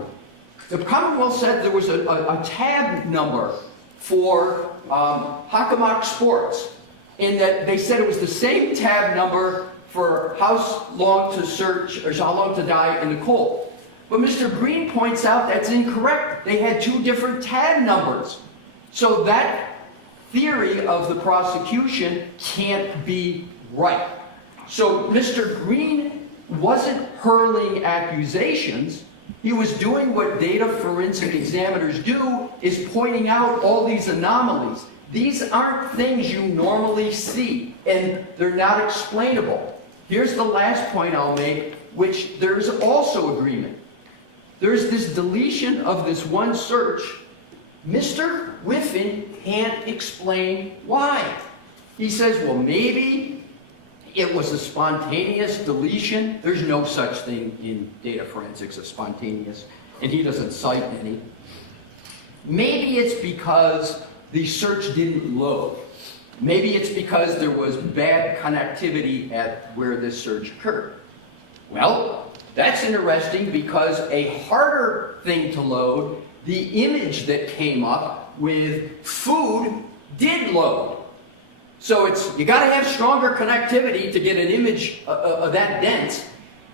The Commonwealth said there was a tab number for Hakamak Sports, in that they said it was the same tab number for how long to search or how long to die in the cold. But Mr. Green points out that's incorrect. They had two different tab numbers. So that theory of the prosecution can't be right. So Mr. Green wasn't hurling accusations. He was doing what data forensic examiners do, is pointing out all these anomalies. These aren't things you normally see, and they're not explainable. Here's the last point I'll make, which there's also agreement. There's this deletion of this one search Mr. Whiffen can't explain why. He says, well, maybe it was a spontaneous deletion. There's no such thing in data forensics as spontaneous, and he doesn't cite any. Maybe it's because the search didn't load. Maybe it's because there was bad connectivity at where this search occurred. Well, that's interesting because a harder thing to load, the image that came up with food, did load. So you got to have stronger connectivity to get an image that dense.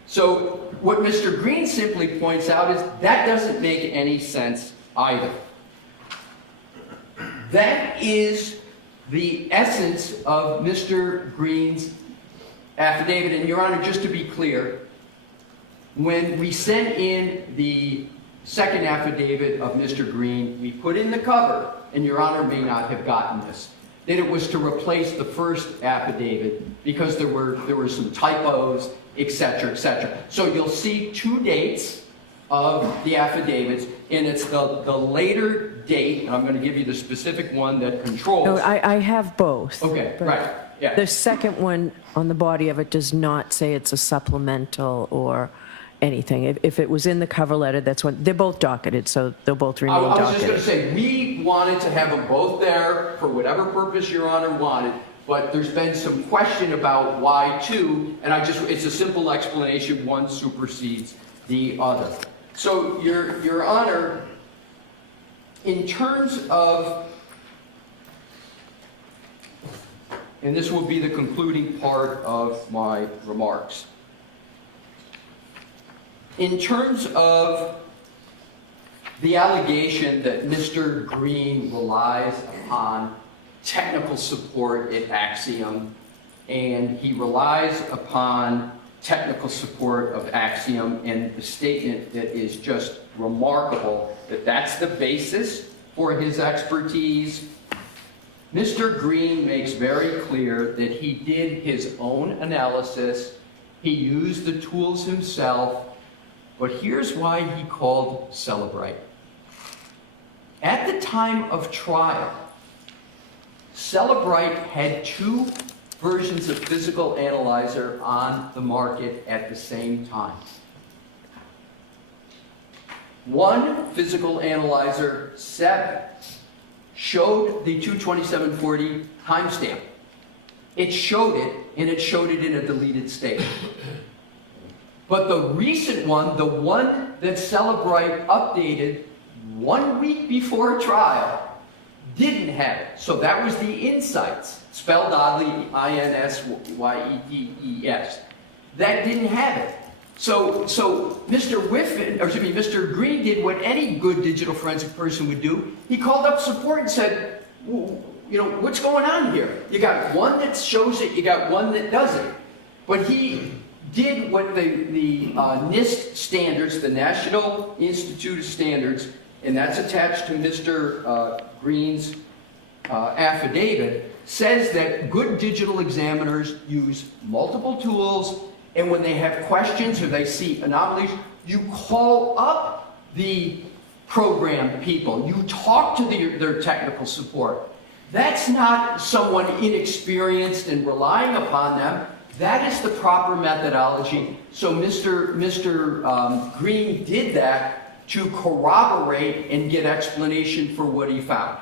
So what Mr. Green simply points out is that doesn't make any sense either. That is the essence of Mr. Green's affidavit. And Your Honor, just to be clear, when we sent in the second affidavit of Mr. Green, we put in the cover, and Your Honor may not have gotten this, that it was to replace the first affidavit because there were some typos, etc., etc. So you'll see two dates of the affidavits, and it's the later date, and I'm going to give you the specific one that controls. No, I have both. Okay, but right, yeah. The second one on the body of it does not say it's a supplemental or anything. If it was in the cover letter, that's what, they're both docketed, so they'll both remain I was docketed. just going to say, we wanted to have them both there for whatever purpose Your Honor wanted, but there's been some question about why two, and it's a simple explanation, one supersedes the other. So, Your Honor, in terms of, and this will be the concluding part of my remarks, in terms of the allegation that Mr. Green relies upon technical support at Axiom, and he relies upon technical support of Axiom, and the statement that is just remarkable, that that's the basis for his expertise. Mr. Green makes very clear that he did his own analysis, he used the tools himself, but here's why he called Celebrite. At the time of trial, Celebrite had two versions of physical analyzer on the market at the same time. One physical analyzer 7 showed the 22740 timestamp. It showed it, and it showed it in a deleted state. But the recent one, the one that Celebrite updated 1 week before trial, didn't have it. So that was the Insights, spelled oddly, I-N-S-Y-E-D-E-S. That didn't have it. So Mr. Green did what any good digital forensic person would do. He called up support and said, well, what's going on here? You got one that shows it, you got one that doesn't. But he did what the NIST standards, the National Institute of Standards, and that's attached to Mr. Green's affidavit, says that good digital examiners use multiple tools, and when they have questions or they see anomalies, you call up the program people. You talk to their technical support. That's not someone inexperienced and relying upon them. That is the proper methodology. So Mr. Green did that to corroborate and get explanation for what he found.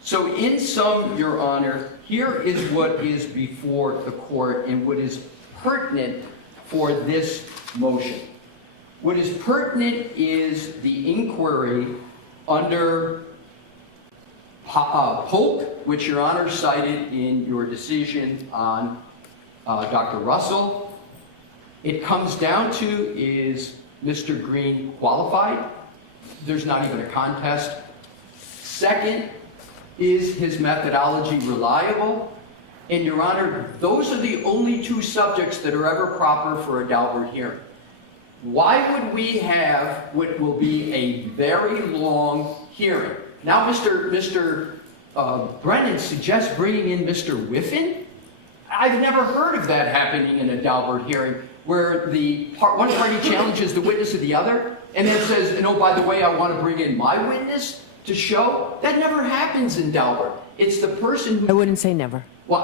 So in sum, Your Honor, here is what is before the court and what is pertinent for this motion. What is pertinent is the inquiry under Polk, which Your Honor cited in your decision on Dr. Russell. It comes down to, is Mr. Green qualified? There's not even a contest. Second, is his methodology reliable? And Your Honor, those are the only two subjects that are ever proper for a Daubert hearing. Why would we have what will be a very long hearing? Now Mr. Brennan suggests bringing in Mr. Whiffen. I've never heard of that happening in a Daubert hearing, where one party challenges the witness of the other, and then says, and oh, by the way, I want to bring in my witness. to show, that never happens in Delbert. It's the person who... I wouldn't say never. Well,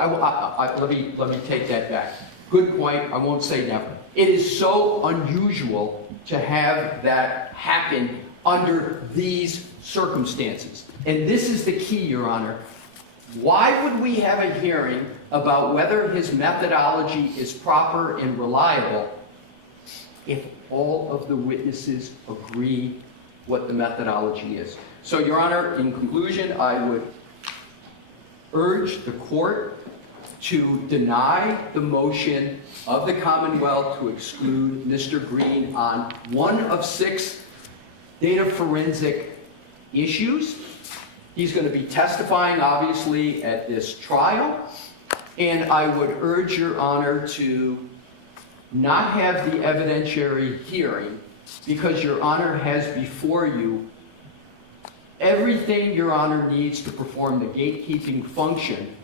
let me take that back. Good point, I won't say never. It is so unusual to have that happen under these circumstances. And this is the key, Your Honor. Why would we have a hearing about whether his methodology is proper and reliable if all of the witnesses agree what the methodology is? So, Your Honor, in conclusion, I would urge the court to deny the motion of the Commonwealth to exclude Mr. Green on one of 6 data forensic issues. He's going to be testifying, obviously, at this trial. And I would urge Your Honor to not have the evidentiary hearing because Your Honor has before you everything Your Honor needs to perform the gatekeeping function.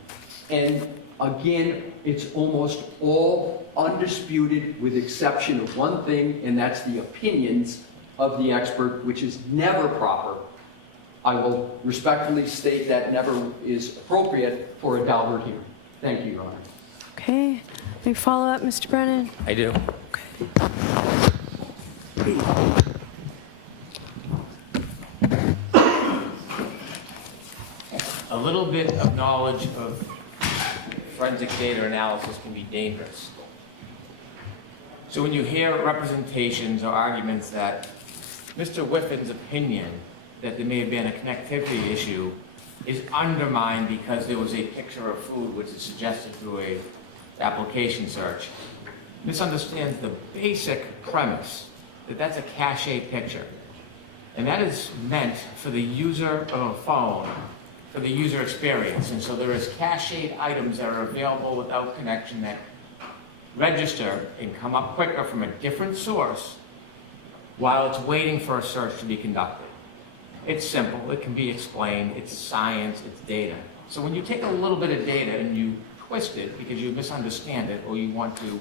And again, it's almost all undisputed with exception of one thing, and that's the opinions of the expert, which is never proper. I will respectfully state that never is appropriate for a Daubert hearing. Thank you, Your Honor. Okay. Any follow-up, Mr. Brennan? I do. A little bit of knowledge of forensic data analysis can be dangerous. So when you hear representations or arguments that Mr. Whiffin's opinion that there may have been a connectivity issue is undermined because there was a picture of food which is suggested through a application search, misunderstands the basic premise that that's a cache picture. And that is meant for the user of a phone, for the user experience. And so there is cached items that are available without connection that register and come up quicker from a different source while it's waiting for a search to be conducted. It's simple, it can be explained, it's science, it's data. So when you take a little bit of data and you twist it because you misunderstand it or you want to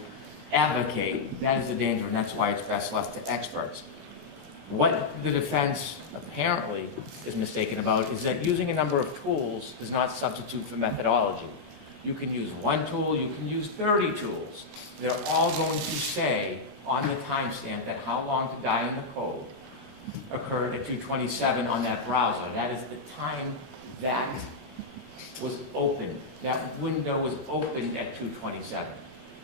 advocate, that is the danger, and that's why it's best left to experts. What the defense apparently is mistaken about is that using a number of tools does not substitute for methodology. You can use one tool, you can use 30 tools. They're all going to say on the timestamp that how long to die in the code occurred at 2:27 on that browser. That is the time that was opened. That window was opened at 2:27.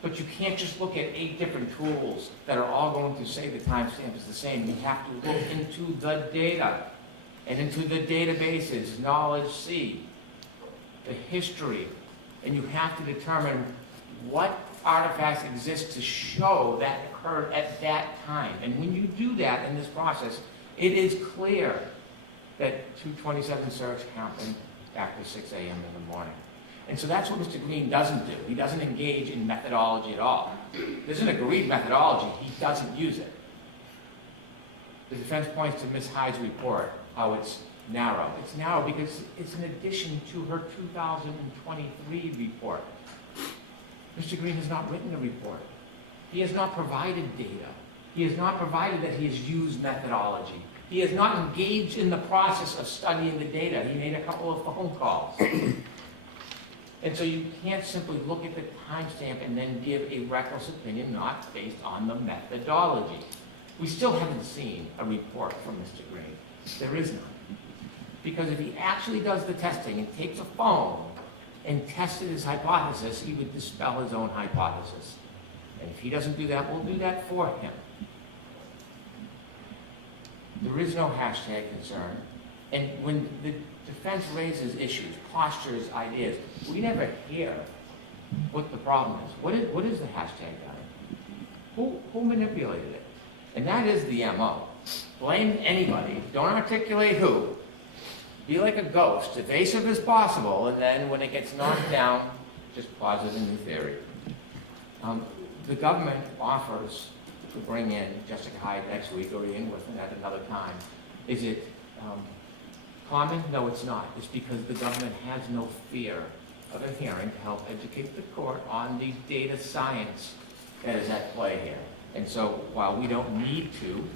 But you can't just look at 8 different tools that are all going to say the timestamp is the same. You have to look into the data and into the databases, knowledge C, the history, and you have to determine what artifacts exist to show that occurred at that time. And when you do that in this process, it is clear that 2:27 search happened after 6 a.m. in the morning. And so that's what Mr. Green doesn't do. He doesn't engage in methodology at all. There's an agreed methodology. He doesn't use it. The defense points to Ms. Hyde's report, how it's narrow. It's narrow because it's an addition to her 2023 report. Mr. Green has not written a report. He has not provided data. He has not provided that he has used methodology. He has not engaged in the process of studying the data. He made a couple of phone calls. And so you can't simply look at the timestamp and then give a reckless opinion not based on the methodology. We still haven't seen a report from Mr. Green. There is none. Because if he actually does the testing and takes a phone and tested his hypothesis, he would dispel his own hypothesis. And if he doesn't do that, we'll do that for him. There is no hashtag concern. And when the defense raises issues, postures, ideas, we never hear what the problem is. What is the hashtag guy? Who manipulated it? And that is the MO. Blame anybody, don't articulate who. Be like a ghost, evasive as possible, and then when it gets knocked down, just posit a new theory. The government offers to bring in Jessica Hyde next week or Ian Whiffen at another time. Is it common? No, it's not. It's because the government has no fear of a hearing to help educate the court on the data science that is at play here. And so while we don't need to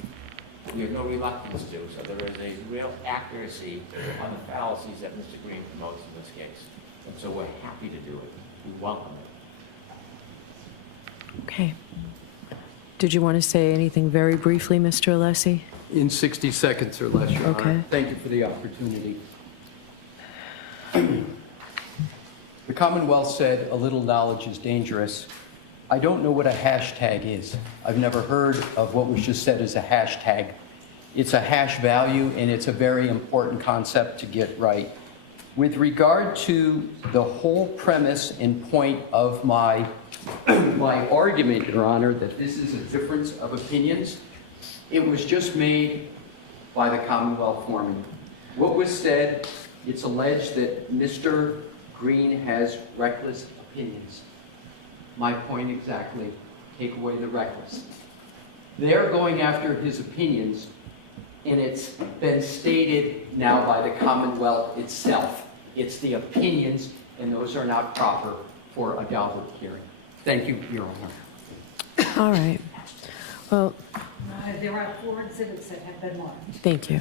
we have no reluctance to, so there is a real accuracy on the fallacies that Mr. Green promotes in this case. And so we're happy to do it. We welcome it. Okay. Did you want to say anything very briefly, Mr. Alessi? In 60 seconds or less, Your Okay. Honor. Thank you for the opportunity. The Commonwealth said a little knowledge is dangerous. I don't know what a hashtag is. I've never heard of what was just said as a hashtag. It's a hash value, and it's a very important concept to get right. With regard to the whole premise and point of my argument, Your Honor, that this is a difference of opinions, it was just made by the Commonwealth foreman. What was said, it's alleged that Mr. Green has reckless opinions. My point exactly, take away the reckless. They're going after his opinions, and it's been stated now by the Commonwealth itself. It's the opinions, and those are not proper for a Daubert hearing. Thank you, Your Honor. All right. Well, There are 4 exhibits that have been marked. thank you.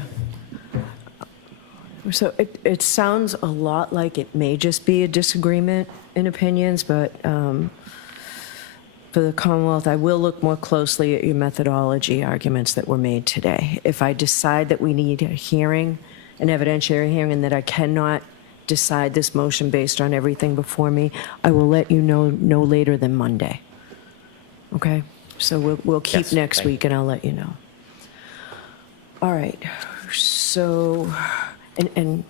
So it sounds a lot like it may just be a disagreement in opinions, but for the Commonwealth, I will look more closely at your methodology arguments that were made today. If I decide that we need a hearing, an evidentiary hearing, and that I cannot decide this motion based on everything before me, I will let you know no later than Monday. Okay? So we'll keep Yes, next thank you. week, and I'll let you know. All right. So, and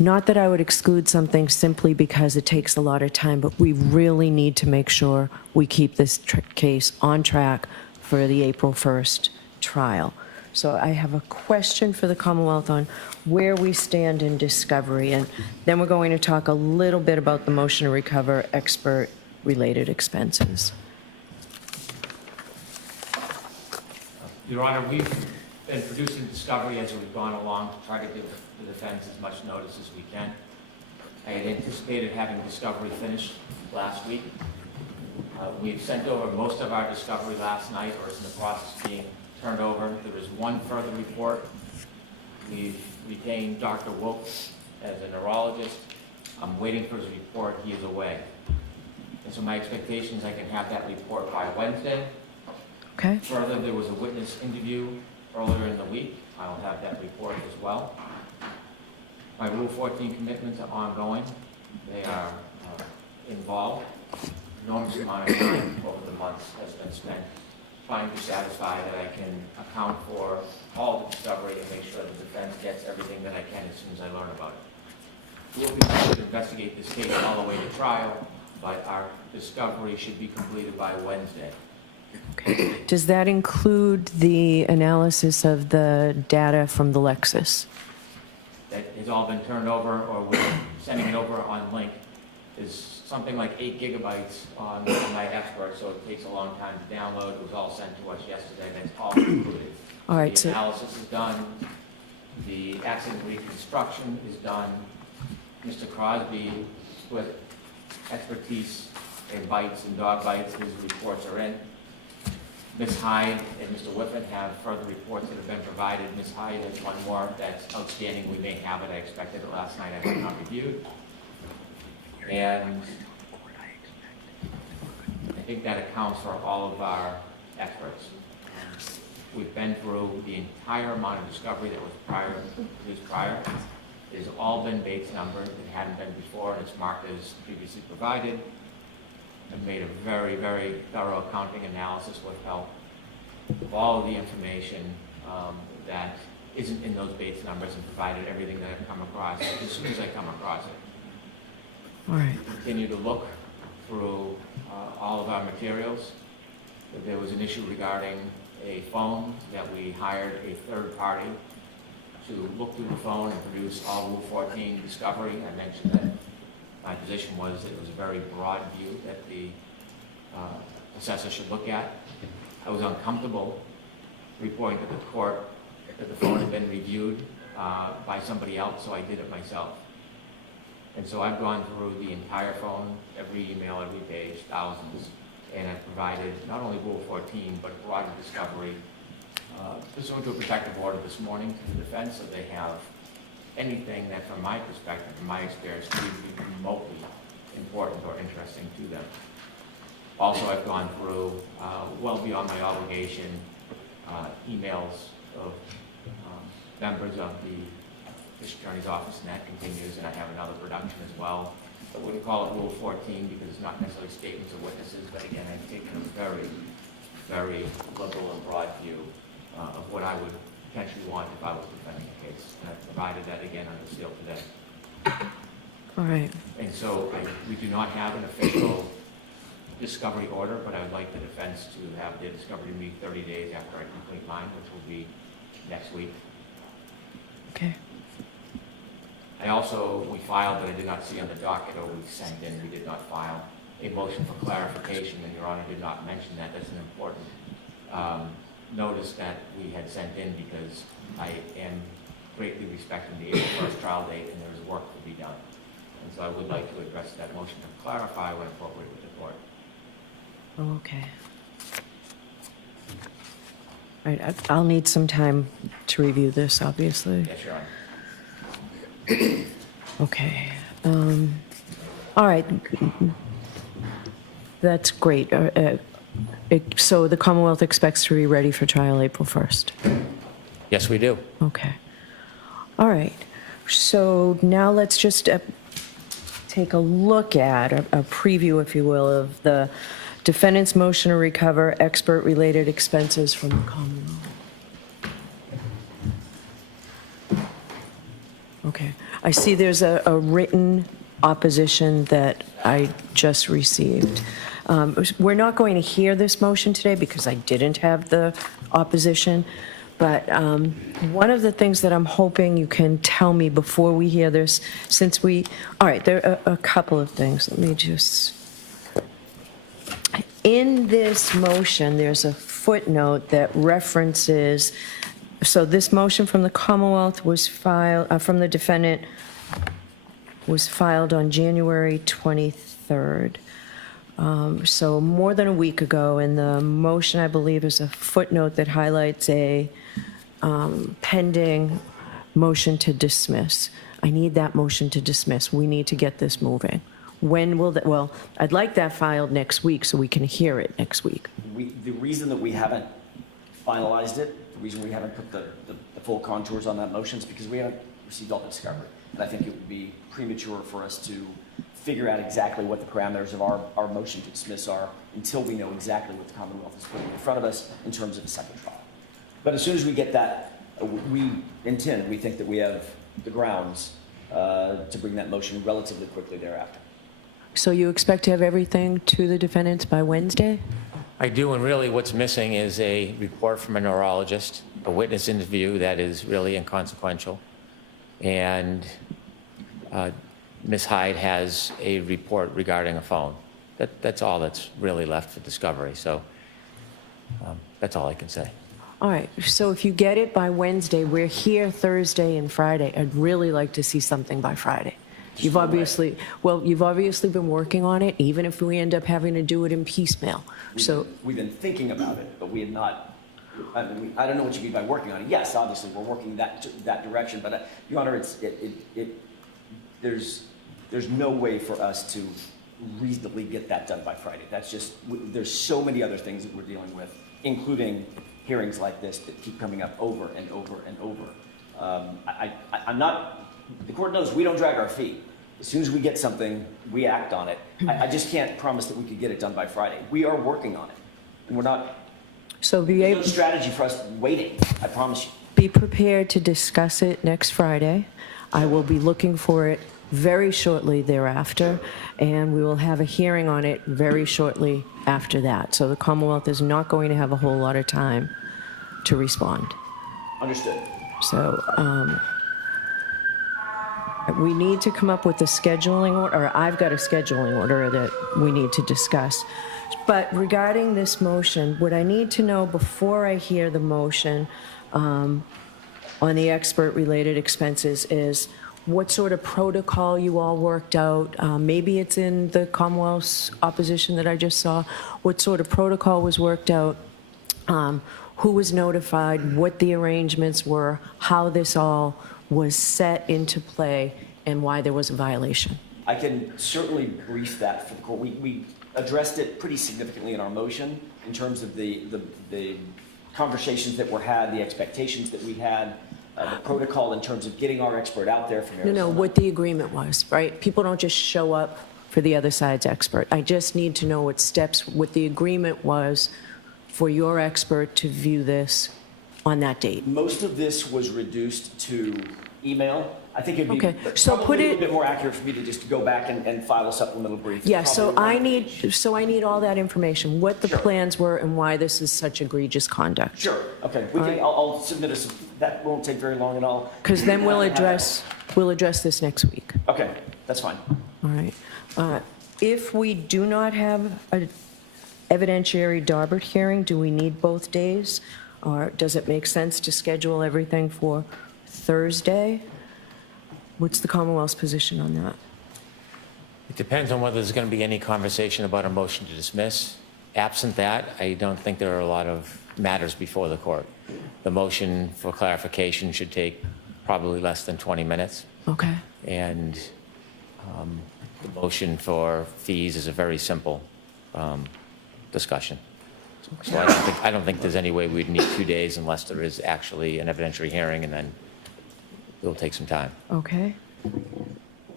not that I would exclude something simply because it takes a lot of time, but we really need to make sure we keep this case on track for the April 1st trial. So I have a question for the Commonwealth on where we stand in discovery, and then we're going to talk a little bit about the motion to recover expert-related expenses. Your Honor, we've been producing discovery as we've gone along to try to give the defense as much notice as we can. I had anticipated having discovery finished last week. We've sent over most of our discovery last night, or it's in the process of being turned over. There is one further report. We've retained Dr. Wolf as a neurologist. I'm waiting for his report. He is away. And so my expectation is I can have that report by Wednesday. Okay? Further, there was a witness interview earlier in the week. I'll have that report as well. My Rule 14 commitments are ongoing. They are involved. Enormous amount of time over the months has been spent trying to satisfy that I can account for all the discovery and make sure the defense gets everything that I can as soon as I learn about it. We'll continue to investigate this case all the way to trial, but our discovery should be completed by Wednesday. Okay. Does that include the analysis of the data from the Lexus? That has all been turned over, or we're sending it over on link. There's something like 8 gigabytes on my expert, so it takes a long time to download. It was all sent to us yesterday. That's all included. All right, The so, analysis is done. The accident reconstruction is done. Mr. Crosby, with expertise in bites and dog bites, his reports are in. Ms. Hyde and Mr. Whiffen have further reports that have been provided. Ms. Hyde has one more that's outstanding. We may have it. I expected it last night. I have not reviewed. And I think that accounts for all of our experts. We've been through the entire amount of discovery that was produced prior. It has all been Bates numbered. It hadn't been before, and it's marked as previously provided. I've made a very, very thorough accounting analysis with help of all of the information that isn't in those Bates numbers, and provided everything that I've come across as soon as I come across it. all right. Continue to look through all of our materials. There was an issue regarding a phone that we hired a third party to look through the phone and produce all Rule 14 discovery. I mentioned that my position was that it was a very broad view that the assessor should look at. I was uncomfortable reporting to the court that the phone had been reviewed by somebody else, so I did it myself. And so I've gone through the entire phone, every email, every page, thousands, and I've provided not only Rule 14, but broader discovery pursuant to a protective order this morning to the defense, so they have anything that, from my perspective, from my experience, could be remotely important or interesting to them. Also, I've gone through, well beyond my obligation, emails of members of the District Attorney's Office, and that continues, and I have another production as well. I wouldn't call it Rule 14 because it's not necessarily statements of witnesses, but again, I've taken a very, very liberal and broad view of what I would potentially want if I was defending a case. And I've provided that again under seal today. All right. And so we do not have an official discovery order, but I would like the defense to have their discovery to me 30 days after I complete mine, which will be next week. Okay. We filed, but I did not see on the docket, or we sent in, we did not file a motion for clarification, and Your Honor did not mention that. That's an important notice that we had sent in because I am greatly respecting the April 1st trial date, and there's work to be done. And so I would like to address that motion to clarify when appropriate with the court. Okay. All right, I'll need some time to review this, obviously. Yes, Your Honor. Okay. All right. That's great. So the Commonwealth expects to be ready for trial April 1st? Yes, we do. Okay. All right. So now let's just take a look at a preview, if you will, of the defendant's motion to recover expert-related expenses from the Commonwealth. Okay. I see there's a written opposition that I just received. We're not going to hear this motion today because I didn't have the opposition, but one of the things that I'm hoping you can tell me before we hear this, since all right, there are a couple of things. Let me just, in this motion, there's a footnote that references, so this motion from the Commonwealth was filed, from the defendant, was filed on January 23rd. So more than a week ago, and the motion, I believe, is a footnote that highlights a pending motion to dismiss. I need that motion to dismiss. We need to get this moving. When will that, well, I'd like that filed next week so we can hear it next week. The reason that we haven't finalized it, the reason we haven't put the full contours on that motion is because we haven't received all the discovery. And I think it would be premature for us to figure out exactly what the parameters of our motion to dismiss are until we know exactly what the Commonwealth is putting in front of us in terms of a second trial. But as soon as we get that, we think that we have the grounds to bring that motion relatively quickly thereafter. So you expect to have everything to the defendants by Wednesday? I do, and really what's missing is a report from a neurologist, a witness interview that is really inconsequential, and Ms. Hyde has a report regarding a phone. That's all that's really left for discovery, so that's all I can say. All right, so if you get it by Wednesday, we're here Thursday and Friday. I'd really like to see something by Friday. You've obviously been working on it, even if we end up having to do it in piecemeal. We've been thinking about it, but we have not. I don't know what you mean by working on it. Yes, obviously we're working that direction, but Your Honor, there's no way for us to reasonably get that done by Friday. That's just, there's so many other things that we're dealing with, including hearings like this that keep coming up over and over and over. I'm not. The court knows we don't drag our feet. As soon as we get something, we act on it. I just can't promise that we could get it done by Friday. We are working on it, and we're not. So there's no strategy for us waiting, I promise you. Be prepared to discuss it next Friday. I will be looking for it very shortly thereafter, and we will have a hearing on it very shortly after that. So the Commonwealth is not going to have a whole lot of time to respond. Understood. So we need to come up with a scheduling order, or I've got a scheduling order that we need to discuss. But regarding this motion, what I need to know before I hear the motion on the expert-related expenses is what sort of protocol you all worked out. Maybe it's in the Commonwealth's opposition that I just saw. What sort of protocol was worked out? who was notified, what the arrangements were, how this all was set into play, and why there was a violation. I can certainly brief that for the court. We addressed it pretty significantly in our motion in terms of the conversations that were had, the expectations that we had, the protocol in terms of getting our expert out there from Arizona. No, what the agreement was, right? People don't just show up for the other side's expert. I just need to know what the agreement was for your expert to view this on that date. Most of this was reduced to email. I think it'd be Okay, so probably put a little it- bit more accurate for me to just go back and file a supplemental brief. Yeah, so Probably I one need, page. so I need all that information, what the Sure. plans were and why this is such egregious conduct. Sure, okay. I'll submit that won't take very long at all. Because then we'll address this next week. Okay, that's fine. All right. If we do not have an evidentiary Daubert hearing, do we need both days? Or does it make sense to schedule everything for Thursday? What's the Commonwealth's position on that? It depends on whether there's going to be any conversation about a motion to dismiss. Absent that, I don't think there are a lot of matters before the court. The motion for clarification should take probably less than 20 minutes. Okay. And the motion for fees is a very simple discussion. So I don't think there's any way we'd need 2 days unless there is actually an evidentiary hearing, and then it'll take some time. Okay.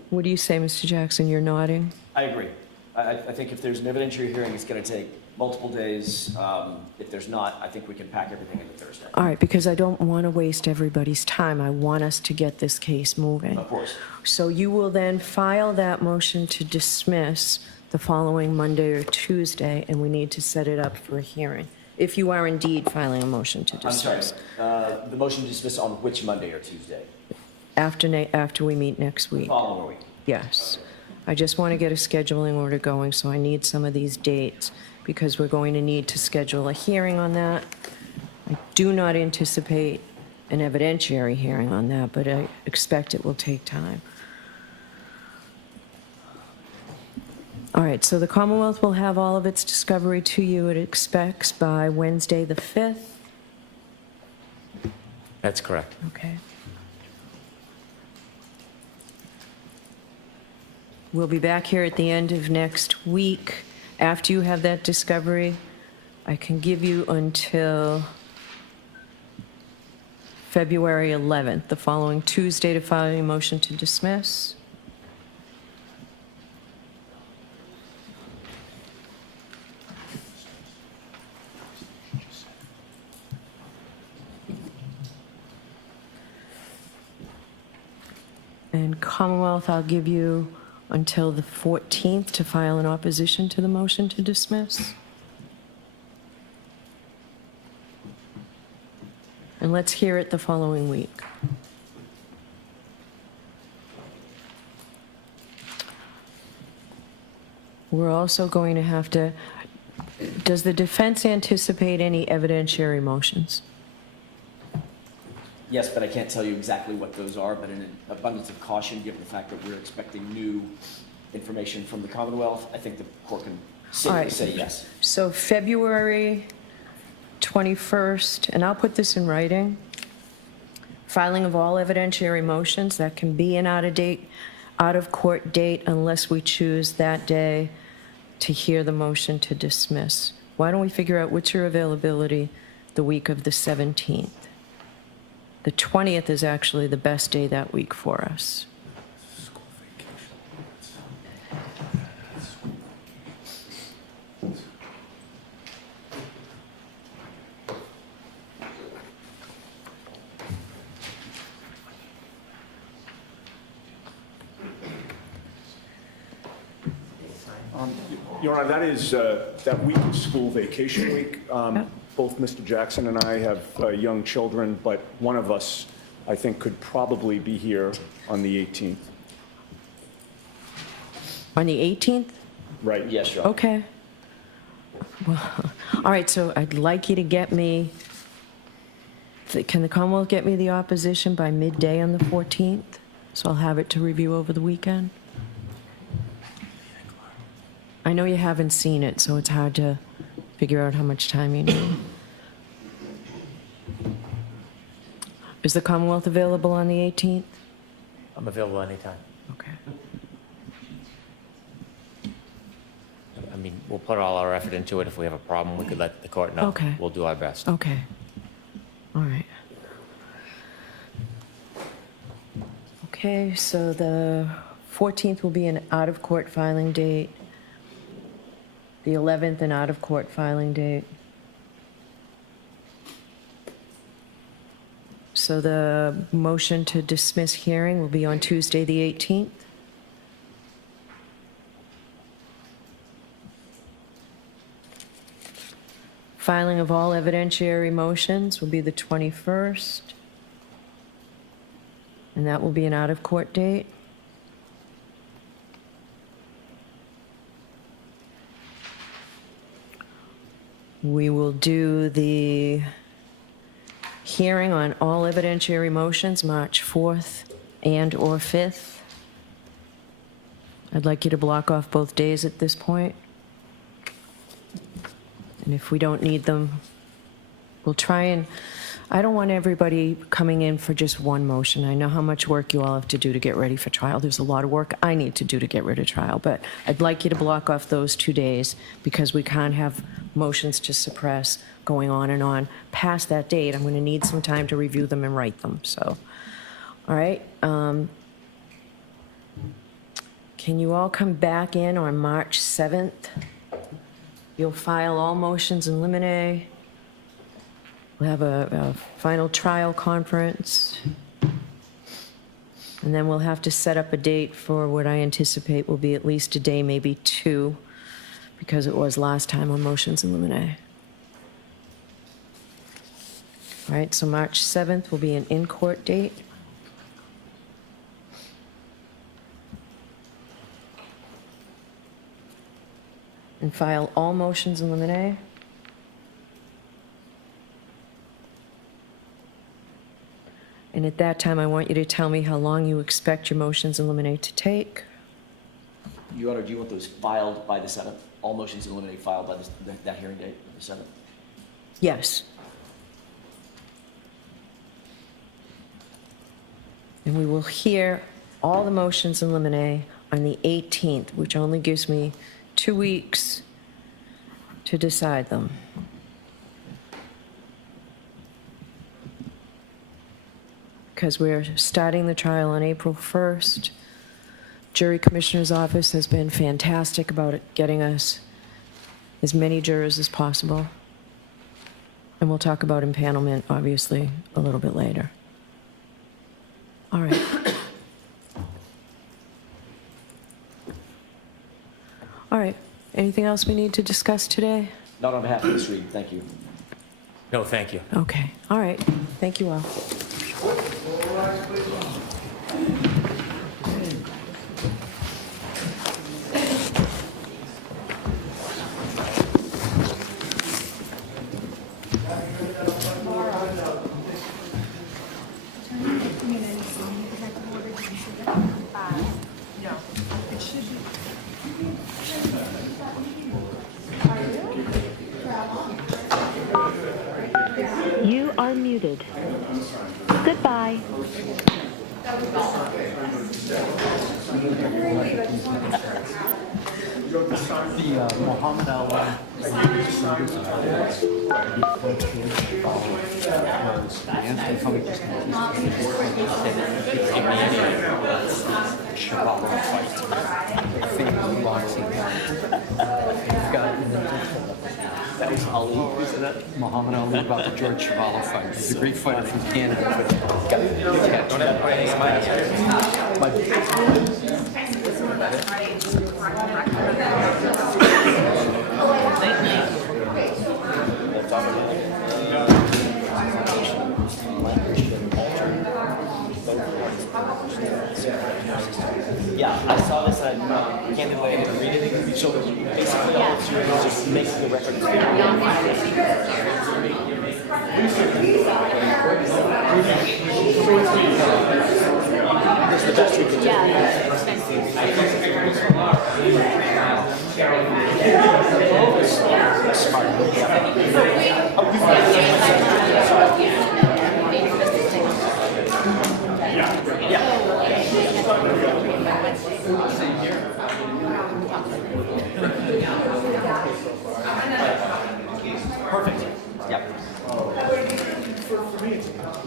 What do you say, Mr. Jackson? You're nodding? I agree. I think if there's an evidentiary hearing, it's going to take multiple days. If there's not, I think we can pack everything into Thursday. All right, because I don't want to waste everybody's time. I want us to get this case moving. Of course. So you will then file that motion to dismiss the following Monday or Tuesday, and we need to set it up for a hearing, if you are indeed filing a motion to I'm sorry. dismiss. The motion to dismiss on which Monday or Tuesday? After we meet next week. Following week. Yes. I just want to get a scheduling order going, so I need some of these dates, because we're going to need to schedule a hearing on that. I do not anticipate an evidentiary hearing on that, but I expect it will take time. All right, so the Commonwealth will have all of its discovery to you, it expects, by Wednesday, the 5th. That's correct. Okay. We'll be back here at the end of next week. After you have that discovery, I can give you until February 11th, the following Tuesday, to file a motion to dismiss. And Commonwealth, I'll give you until the 14th to file an opposition to the motion to dismiss. And let's hear it the following week. We're also going to have to, does the defense anticipate any evidentiary motions? Yes, but I can't tell you exactly what those are, but in an abundance of caution, given the fact that we're expecting new information from the Commonwealth, I think the court can safely right. say yes. So February 21st, and I'll put this in writing, filing of all evidentiary motions, that can be an out-of-court date unless we choose that day to hear the motion to dismiss. Why don't we figure out what's your availability the week of the 17th? The 20th is actually the best day that week for us. Your Honor, that week is school vacation week. Both Mr. Jackson and I have young children, but one of us, I think, could probably be here on the 18th. On the 18th? Right. Yes, Your Honor. Okay. Well, all right, so I'd like you to get me, can the Commonwealth get me the opposition by midday on the 14th? So I'll have it to review over the weekend. I know you haven't seen it, so it's hard to figure out how much time you need. Is the Commonwealth available on the 18th? I'm available anytime. Okay. I mean, we'll put all our effort into it. If we have a problem, we could let the court know. Okay. We'll do our best. Okay. All right. Okay, so the 14th will be an out-of-court filing date. The 11th, an out-of-court filing date. So the motion to dismiss hearing will be on Tuesday, the 18th. Filing of all evidentiary motions will be the 21st. And that will be an out-of-court date. We will do the hearing on all evidentiary motions March 4th and/or 5th. I'd like you to block off both days at this point. And if we don't need them, we'll try and, I don't want everybody coming in for just one motion. I know how much work you all have to do to get ready for trial. There's a lot of work I need to do to get ready for trial, but I'd like you to block off those 2 days because we can't have motions to suppress going on and on past that date. I'm going to need some time to review them and write them, so. All right. Can you all come back in on March 7th? You'll file all motions in limine. We'll have a final trial conference. And then we'll have to set up a date for what I anticipate will be at least a day, maybe 2, because it was last time on motions in limine. All right, so March 7th will be an in-court date. And file all motions in limine. And at that time, I want you to tell me how long you expect your motions in limine to take. Your Honor, do you want those filed by the 7th? All motions in limine filed by that hearing date, the 7th? Yes. And we will hear all the motions in limine on the 18th, which only gives me 2 weeks to decide them. Because we're starting the trial on April 1st. Jury Commissioner's Office has been fantastic about getting us as many jurors as possible. And we'll talk about impanelment, obviously, a little bit later. All right. All right. Anything else we need to discuss today? Not on behalf of Ms. Reed, thank you. No, thank you. Okay. All right. Thank you all. You are muted. Goodbye. The Muhammad Ali that was Ali, isn't it? Muhammad Ali about the George Chuvalo fight. He's a great fighter from Canada, but got Yeah, I saw this and I candidly I didn't read it. So basically all it's doing is just making the record This is the best we can do. Smart.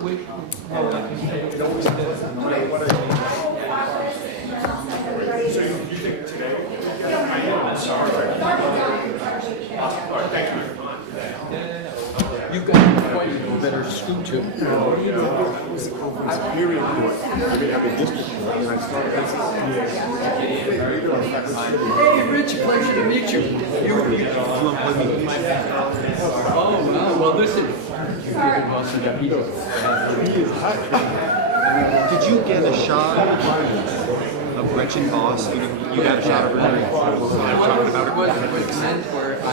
So you think today? I'm sorry. Thank you. You've got quite a better scoot to. I was hearing court. We're gonna have a district court, and I started. Hey, Rich, pleasure to meet you. Oh, no, well, listen. You've given us enough. He is hot. Did you get a shot of Gretchen Boss? You got a shot of her? Talking about It was a quick sense where I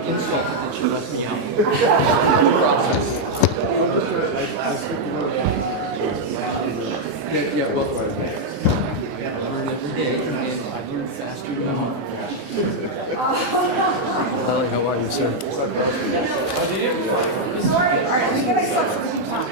insulted that she left me out. The process. Yeah, well, I learn every day, and I learn faster now. Holly, how are you, sir? Sorry, all right, let me get myself some time.